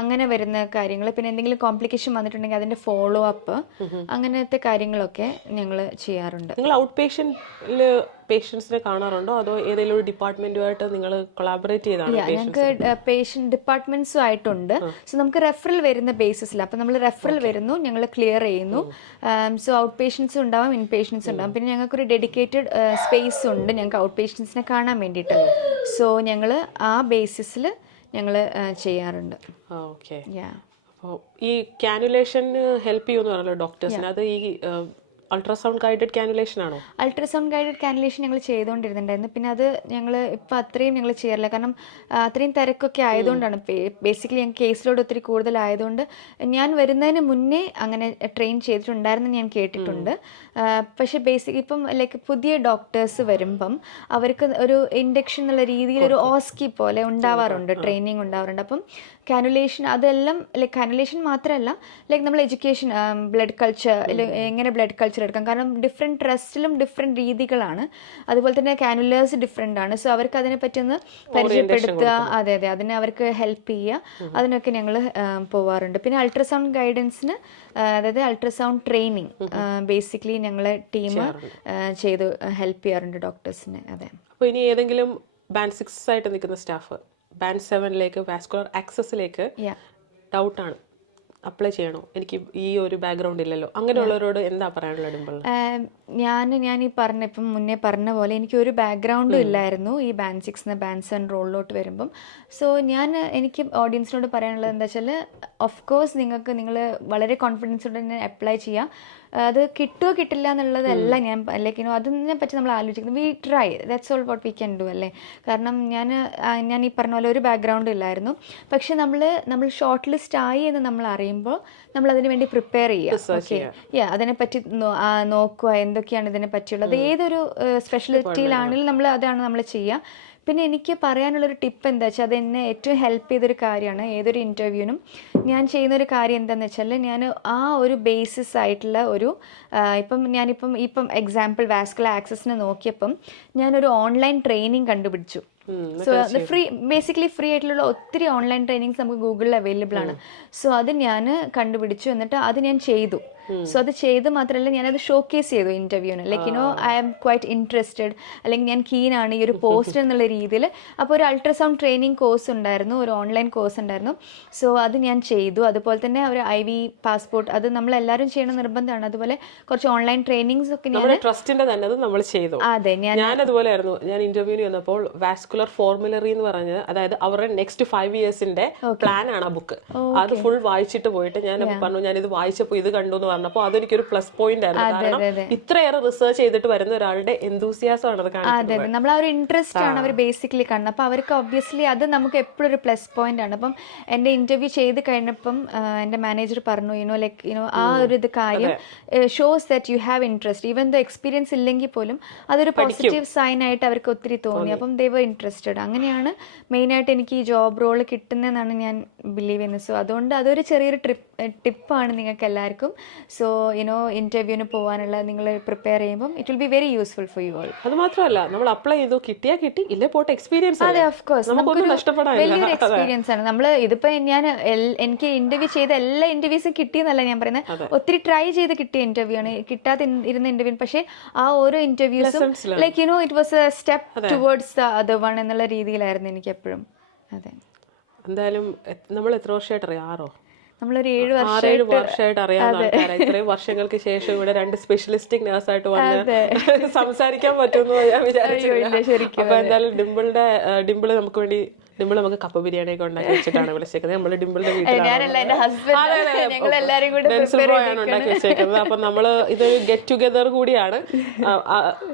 അങ്ങനെ വരുന്ന കാര്യങ്ങൾ, പിന്നെ എന്തെങ്കിലും കോംപ്ലിക്കേഷൻ വന്നിട്ടുണ്ടെങ്കിൽ അതിൻ്റെ ഫോളോ അപ്പ്, അങ്ങനത്തെ കാര്യങ്ങളൊക്കെ ഞങ്ങൾ ചെയ്യാറുണ്ട്. നിങ്ങൾ ഔട്ട് പേഷ്യന്റിൽ പേഷ്യൻസിനെ കാണാറുണ്ടോ അതോ ഏതെങ്കിലും ഒരു ഡിപ്പാർട്ട്മെന്റുമായിട്ട് നിങ്ങൾ കൊളാബറേറ്റ് ചെയ്താണ്? ഞങ്ങൾക്ക് പേഷ്യൻ്റ് ഡിപ്പാർട്ട്മെന്റ്സും ആയിട്ടുണ്ട്. സോ നമുക്ക് റെഫറൽ വരുന്ന ബേസിസിൽ, അപ്പം നമ്മൾ റെഫറൽ വരുന്നു, ഞങ്ങൾ ക്ലിയർ ചെയ്യുന്നു. സോ ഔട്ട് പേഷ്യൻസും ഉണ്ടാവും, ഇൻ പേഷ്യൻസും ഉണ്ടാവും. പിന്നെ ഞങ്ങൾക്കൊരു ഡെഡിക്കേറ്റഡ് സ്പേസ് ഉണ്ട് ഞങ്ങൾക്ക് ഔട്ട് പേഷ്യൻസിനെ കാണാൻ വേണ്ടിയിട്ട്. സോ ഞങ്ങൾ ആ ബേസിസിൽ ഞങ്ങൾ ചെയ്യാറുണ്ട്. ഓക്കെ. അപ്പോൾ ഈ കാനുലേഷൻ ഹെൽപ്പ് ചെയ്യുമെന്ന് പറഞ്ഞല്ലോ ഡോക്ടേഴ്സിന്, അത് ഈ അൾട്രാസൗണ്ട് ഗൈഡഡ് കാനുലേഷൻ ആണോ? അൾട്രാസൗണ്ട് ഗൈഡഡ് കാനുലേഷൻ ഞങ്ങൾ ചെയ്തുകൊണ്ടിരുന്നുണ്ടായിരുന്നു. പിന്നെ അത് ഞങ്ങൾ ഇപ്പം അത്രയും ഞങ്ങൾ ചെയ്യാറില്ല, കാരണം അത്രയും തിരക്കൊക്കെ ആയതുകൊണ്ടാണ്. ബേസിക്കലി ഞങ്ങൾക്ക് കേസ് ലോഡ് ഒത്തിരി കൂടുതലായതുകൊണ്ട് ഞാൻ വരുന്നതിന് മുന്നേ അങ്ങനെ ട്രെയിൻ ചെയ്തിട്ടുണ്ടായിരുന്നു ഞാൻ കേട്ടിട്ടുണ്ട്. പക്ഷേ ഇപ്പം ലൈക്ക് പുതിയ ഡോക്ടേഴ്സ് വരുമ്പം അവർക്ക് ഒരു ഇൻഡക്ഷൻ എന്നുള്ള രീതിയിൽ ഒരു ഓസ്കി പോലെ ഉണ്ടാവാറുണ്ട്, ട്രെയിനിങ് ഉണ്ടാവാറുണ്ട്. അപ്പം കാനുലേഷൻ അതെല്ലാം ലൈക്ക് കാനുലേഷൻ മാത്രമല്ല, ലൈക്ക് നമ്മൾ എഡ്യൂക്കേഷൻ, ബ്ലഡ് കൾച്ചർ, എങ്ങനെ ബ്ലഡ് കൾച്ചർ എടുക്കാം, കാരണം ഡിഫറെൻറ്റ് ട്രസ്റ്റിലും ഡിഫറെൻറ്റ് രീതികളാണ്. അതുപോലെ തന്നെ കാനുലേഴ്സ് ഡിഫറെൻ്റ് ആണ്. സോ അവർക്ക് അതിനെപ്പറ്റി ഒന്ന് പരിചയപ്പെടുത്തുക, അതെ അതിനെ അവർക്ക് ഹെൽപ്പ് ചെയ്യുക, അതിനൊക്കെ ഞങ്ങൾ പോവാറുണ്ട്. പിന്നെ അൾട്രാസൗണ്ട് ഗൈഡൻസിന്, അതായത് അൾട്രാസൗണ്ട് ട്രെയിനിങ് ബേസിക്കലി ഞങ്ങളെ ടീം ചെയ്ത് ഹെൽപ്പ് ചെയ്യാറുണ്ട് ഡോക്ടേഴ്സിനെ. അതെ. അപ്പോൾ ഇനി ഏതെങ്കിലും ബാൻഡ് 6 ആയിട്ട് നിൽക്കുന്ന സ്റ്റാഫ് ബാൻഡ് 7ലേക്ക് വാസ്കുലർ ആക്സസിലേക്ക് ഡൗട്ടാണ്, അപ്ലൈ ചെയ്യണോ, എനിക്ക് ഈ ഒരു ബാക്ക്ഗ്രൗണ്ട് ഇല്ലല്ലോ, അങ്ങനെയുള്ളവരോട് എന്താ പറയാനുള്ളത് ഡിംപിൾ? ഞാൻ ഈ ഇപ്പം മുന്നേ പറഞ്ഞ പോലെ എനിക്ക് ഒരു ബാക്ക്ഗ്രൗണ്ടും ഇല്ലായിരുന്നു ഈ ബാൻഡ് 6 ബാൻഡ് 7 റോളിലോട്ട് വരുമ്പം. സോ എനിക്ക് ഓഡിയൻസിനോട് പറയാനുള്ളത് എന്താ വെച്ചാൽ, ഓഫ് കോഴ്സ് നിങ്ങൾ വളരെ കോൺഫിഡൻസോടെ തന്നെ അപ്ലൈ ചെയ്യാം. അത് കിട്ടുമോ കിട്ടില്ല എന്നുള്ളതല്ല ഞാൻ ലൈക്ക് അതിനെ പറ്റി നമ്മൾ ആലോചിക്കുന്നത്. We try, that's all what we can do അല്ലേ. കാരണം ഞാൻ ഈ പറഞ്ഞ പോലെ ഒരു ബാക്ക്ഗ്രൗണ്ട് ഇല്ലായിരുന്നു. പക്ഷെ നമ്മൾ ഷോർട്ട് ലിസ്റ്റ് ആയി എന്ന് നമ്മൾ അറിയുമ്പോൾ നമ്മൾ അതിന് വേണ്ടി പ്രിപ്പയർ ചെയ്യുക. ഓക്കെ, അതിനെപ്പറ്റി നോക്കുക എന്തൊക്കെയാണ് ഇതിനെ പറ്റിയുള്ളത്. ഏതൊരു സ്പെഷ്യലിറ്റിയിലാണെങ്കിലും അതാണ് നമ്മൾ ചെയ്യുക. പിന്നെ എനിക്ക് പറയാനുള്ളൊരു ടിപ്പ് എന്താ വെച്ചാൽ, അത് എന്നെ ഏറ്റവും ഹെൽപ്പ് ചെയ്തൊരു കാര്യമാണ് ഏതൊരു ഇൻ്റർവ്യൂവിനും ഞാൻ ചെയ്യുന്നൊരു കാര്യം എന്താണെന്ന് വെച്ചാൽ, ഞാൻ ആ ഒരു ബേസിസ് ആയിട്ടുള്ള ഇപ്പം എക്സാമ്പിൾ വാസ്കുലർ ആക്സസിനെ നോക്കിയപ്പം ഞാനൊരു ഓൺലൈൻ ട്രെയിനിങ് കണ്ടുപിടിച്ചു. സോ അത് ബേസിക്കലി ഫ്രീ ആയിട്ടുള്ള ഒത്തിരി ഓൺലൈൻ ട്രെയിനിങ്സ് നമുക്ക് ഗൂഗിളിൽ അവൈലബിൾ ആണ്. സോ അത് ഞാൻ കണ്ടുപിടിച്ചു, എന്നിട്ട് അത് ഞാൻ ചെയ്തു. സോ അത് ചെയ്ത് മാത്രമല്ല, ഞാനത് ഷോക്കേസ് ചെയ്തു ഇൻ്റർവ്യൂവിന്. Like I am quite interested, അല്ലെങ്കിൽ ഞാൻ കീനാണ് ഈ ഒരു പോസ്റ്റ് എന്നുള്ള രീതിയിൽ. അപ്പോൾ ഒരു അൾട്രാസൗണ്ട് ട്രെയിനിങ് കോഴ്സ് ഉണ്ടായിരുന്നു, ഒരു ഓൺലൈൻ കോഴ്സ് ഉണ്ടായിരുന്നു. സോ അത് ഞാൻ ചെയ്തു. അതുപോലെ തന്നെ ഒരു IV പാസ്പോർട്ട്, അത് നമ്മളെല്ലാവരും ചെയ്യണം നിർബന്ധമാണ്. അതുപോലെ കുറച്ച് ഓൺലൈൻ ട്രെയിനിങ്സ് ഒക്കെ ട്രസ്റ്റിന്റെ തന്നെ നമ്മൾ ചെയ്തു. അതെ, ഞാൻ അതുപോലെ ആയിരുന്നു. ഞാൻ ഇന്റർവ്യൂവിന് വന്നപ്പോൾ വാസ്കുലർ ഫോർമുലറി എന്ന് പറഞ്ഞത്, അതായത് അവരുടെ നെക്സ്റ്റ് 5 ഇയേഴ്സിന്റെ പ്ലാൻ ആണ് ആ ബുക്ക്. അത് ഫുൾ വായിച്ചിട്ട് പോയിട്ട് ഞാൻ പറഞ്ഞു, ഞാൻ ഇത് വായിച്ചപ്പോൾ ഇത് കണ്ടു എന്ന് പറഞ്ഞപ്പോൾ അതെനിക്കൊരു പ്ലസ് പോയിന്റ് ആയിരുന്നു. കാരണം ഇത്രയേറെ റിസർച്ച് ചെയ്തിട്ട് വരുന്ന ഒരാളുടെ എന്തൂസിയാസം ആണ് അത് കാണിക്കുന്നത്. അതെ, നമ്മൾ ആ ഒരു ഇൻട്രസ്റ്റ് ആണ് അവർ ബേസിക്കലി കാണുന്നത്. അപ്പോൾ അവർക്ക് ഒബ്വിയസ്ലി അത് നമുക്ക് എപ്പോഴും ഒരു പ്ലസ് പോയിന്റ് ആണ്. അപ്പം എൻ്റെ ഇന്റർവ്യൂ ചെയ്ത് കഴിഞ്ഞപ്പം എൻ്റെ മാനേജർ പറഞ്ഞു, ആ ഒരു കാര്യം shows that you have interest, even the experience ഇല്ലെങ്കിൽ പോലും അതൊരു പോസിറ്റീവ് സൈൻ ആയിട്ട് അവർക്ക് ഒത്തിരി തോന്നി. അപ്പം ദേ വർ ഇൻട്രസ്റ്റഡ്. അങ്ങനെയാണ് മെയിനായിട്ട് എനിക്ക് ഈ ജോബ് റോൾ കിട്ടുന്നതെന്നാണ് ഞാൻ ബിലീവ് ചെയ്യുന്നത്. സോ അതുകൊണ്ട് അതൊരു ചെറിയൊരു ടിപ്പാണ് നിങ്ങൾക്ക് എല്ലാവർക്കും. സോ ഇന്റർവ്യൂവിന് പോകാനുള്ള നിങ്ങൾ പ്രിപ്പയർ ചെയ്യുമ്പോൾ it will be very useful for you all. അത് മാത്രമല്ല, നമ്മൾ അപ്ലൈ ചെയ്തു, കിട്ടിയാ കിട്ടി, ഇല്ലേ പോട്ടെ, എക്സ്പീരിയൻസ്. അതെ, ഓഫ് കോഴ്സ് വലിയൊരു എക്സ്പീരിയൻസ് ആണ്. ഇതിപ്പോ എനിക്ക് ഇന്റർവ്യൂ ചെയ്ത എല്ലാ ഇന്റർവ്യൂസും കിട്ടിയെന്നല്ല ഞാൻ പറയുന്നത്, ഒത്തിരി ട്രൈ ചെയ്ത് കിട്ടിയ ഇന്റർവ്യൂ ആണ്, കിട്ടാതെ ഇരുന്ന ഇന്റർവ്യൂ. പക്ഷേ ആ ഓരോ ഇന്റർവ്യൂസും like it was a step towards the other one എന്നുള്ള രീതിയിലായിരുന്നു എനിക്ക് എപ്പോഴും. അതെ. എന്തായാലും നമ്മൾ എത്ര വർഷമായിട്ട് അറിയാറോ? നമ്മളൊരു 7 വർഷമായിട്ട് അറിയാവുന്ന ആൾക്കാരാണ്. ഇത്രയും വർഷങ്ങൾക്ക് ശേഷം ഇവിടെ 2 സ്പെഷ്യലിസ്റ്റിക് നേഴ്സായിട്ട് വന്ന് സംസാരിക്കാൻ പറ്റുമെന്ന് ഞാൻ വിചാരിച്ചില്ല. അപ്പൊ എന്തായാലും ഡിംപിള് നമുക്ക് കപ്പ ബിരിയാണി ഒക്കെ ഉണ്ടാക്കി വെച്ചിട്ടാണ് വിളിച്ചേക്കുന്നത്. നമ്മള് ഡിംപിളിന്റെ വീട്ടിലാണ് ഉണ്ടാക്കി വെച്ചേക്കുന്നത്. അപ്പൊ നമ്മള് ഇതൊരു ഗെറ്റ് ടുഗെദർ കൂടിയാണ്.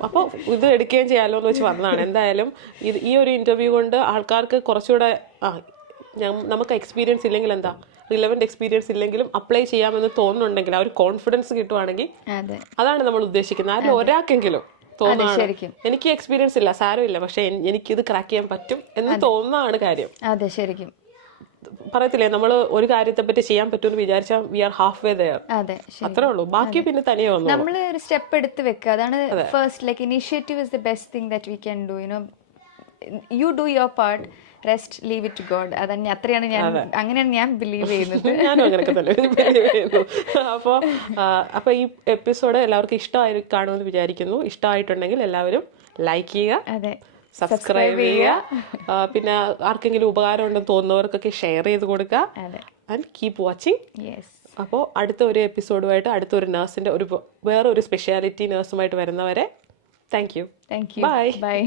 അപ്പൊ ഇത് എടുക്കുകയും ചെയ്യാലോ എന്ന് വെച്ച് വന്നതാണ്. എന്തായാലും ഈ ഒരു ഇന്റർവ്യൂ കൊണ്ട് ആൾക്കാർക്ക് കുറച്ചുകൂടെ നമുക്ക് എക്സ്പീരിയൻസ് ഇല്ലെങ്കിൽ എന്താ, റിലവന്റ് എക്സ്പീരിയൻസ് ഇല്ലെങ്കിലും അപ്ലൈ ചെയ്യാമെന്ന് തോന്നുന്നുണ്ടെങ്കിൽ ആ ഒരു കോൺഫിഡൻസ് കിട്ടുവാണെങ്കിൽ അതാണ് നമ്മൾ ഉദ്ദേശിക്കുന്നത്. ആരും ഒരാൾക്കെങ്കിലും തോന്നുന്നു എനിക്ക് എക്സ്പീരിയൻസ് ഇല്ല, സാരമില്ല, പക്ഷെ എനിക്കിത് ക്രാക്ക് ചെയ്യാൻ പറ്റും എന്ന് തോന്നുന്നതാണ് കാര്യം. അതെ, ശരിക്കും പറയത്തില്ലേ, നമ്മൾ ഒരു കാര്യത്തെ പറ്റി ചെയ്യാൻ പറ്റുമെന്ന് വിചാരിച്ചാൽ we are halfway there. അത്രേ ഉള്ളൂ, ബാക്കി പിന്നെ തനിയെ വന്നു. നമ്മൾ ഒരു സ്റ്റെപ്പ് എടുത്ത് വെക്കുക, അതാണ് first. Like initiative is the best thing that we can do. You do your part, rest leave it to God. അങ്ങനെയാണ് ഞാൻ ബിലീവ് ചെയ്യുന്നത്. ഞാനും അങ്ങനെയൊക്കെ തന്നെ ബിലീവ് ചെയ്യുന്നു. അപ്പോൾ ഈ എപ്പിസോഡ് എല്ലാവർക്കും ഇഷ്ടമായി കാണുമെന്ന് വിചാരിക്കുന്നു. ഇഷ്ടമായിട്ടുണ്ടെങ്കിൽ എല്ലാവരും ലൈക്ക് ചെയ്യുക, അതെ, സബ്സ്ക്രൈബ് ചെയ്യുക, പിന്നെ ആർക്കെങ്കിലും ഉപകാരം ഉണ്ടെന്ന് തോന്നുന്നവർക്കൊക്കെ ഷെയർ ചെയ്ത് കൊടുക്കുക. അതെ, ആൻഡ് കീപ് വാച്ചിങ്. യെസ്. അപ്പോൾ അടുത്ത ഒരു എപ്പിസോഡുമായിട്ട് അടുത്തൊരു നഴ്സിൻ്റെ വേറെ ഒരു സ്പെഷ്യാലിറ്റി നഴ്സുമായിട്ട് വരുന്നവരെ thank you. Thank you. Bye. By.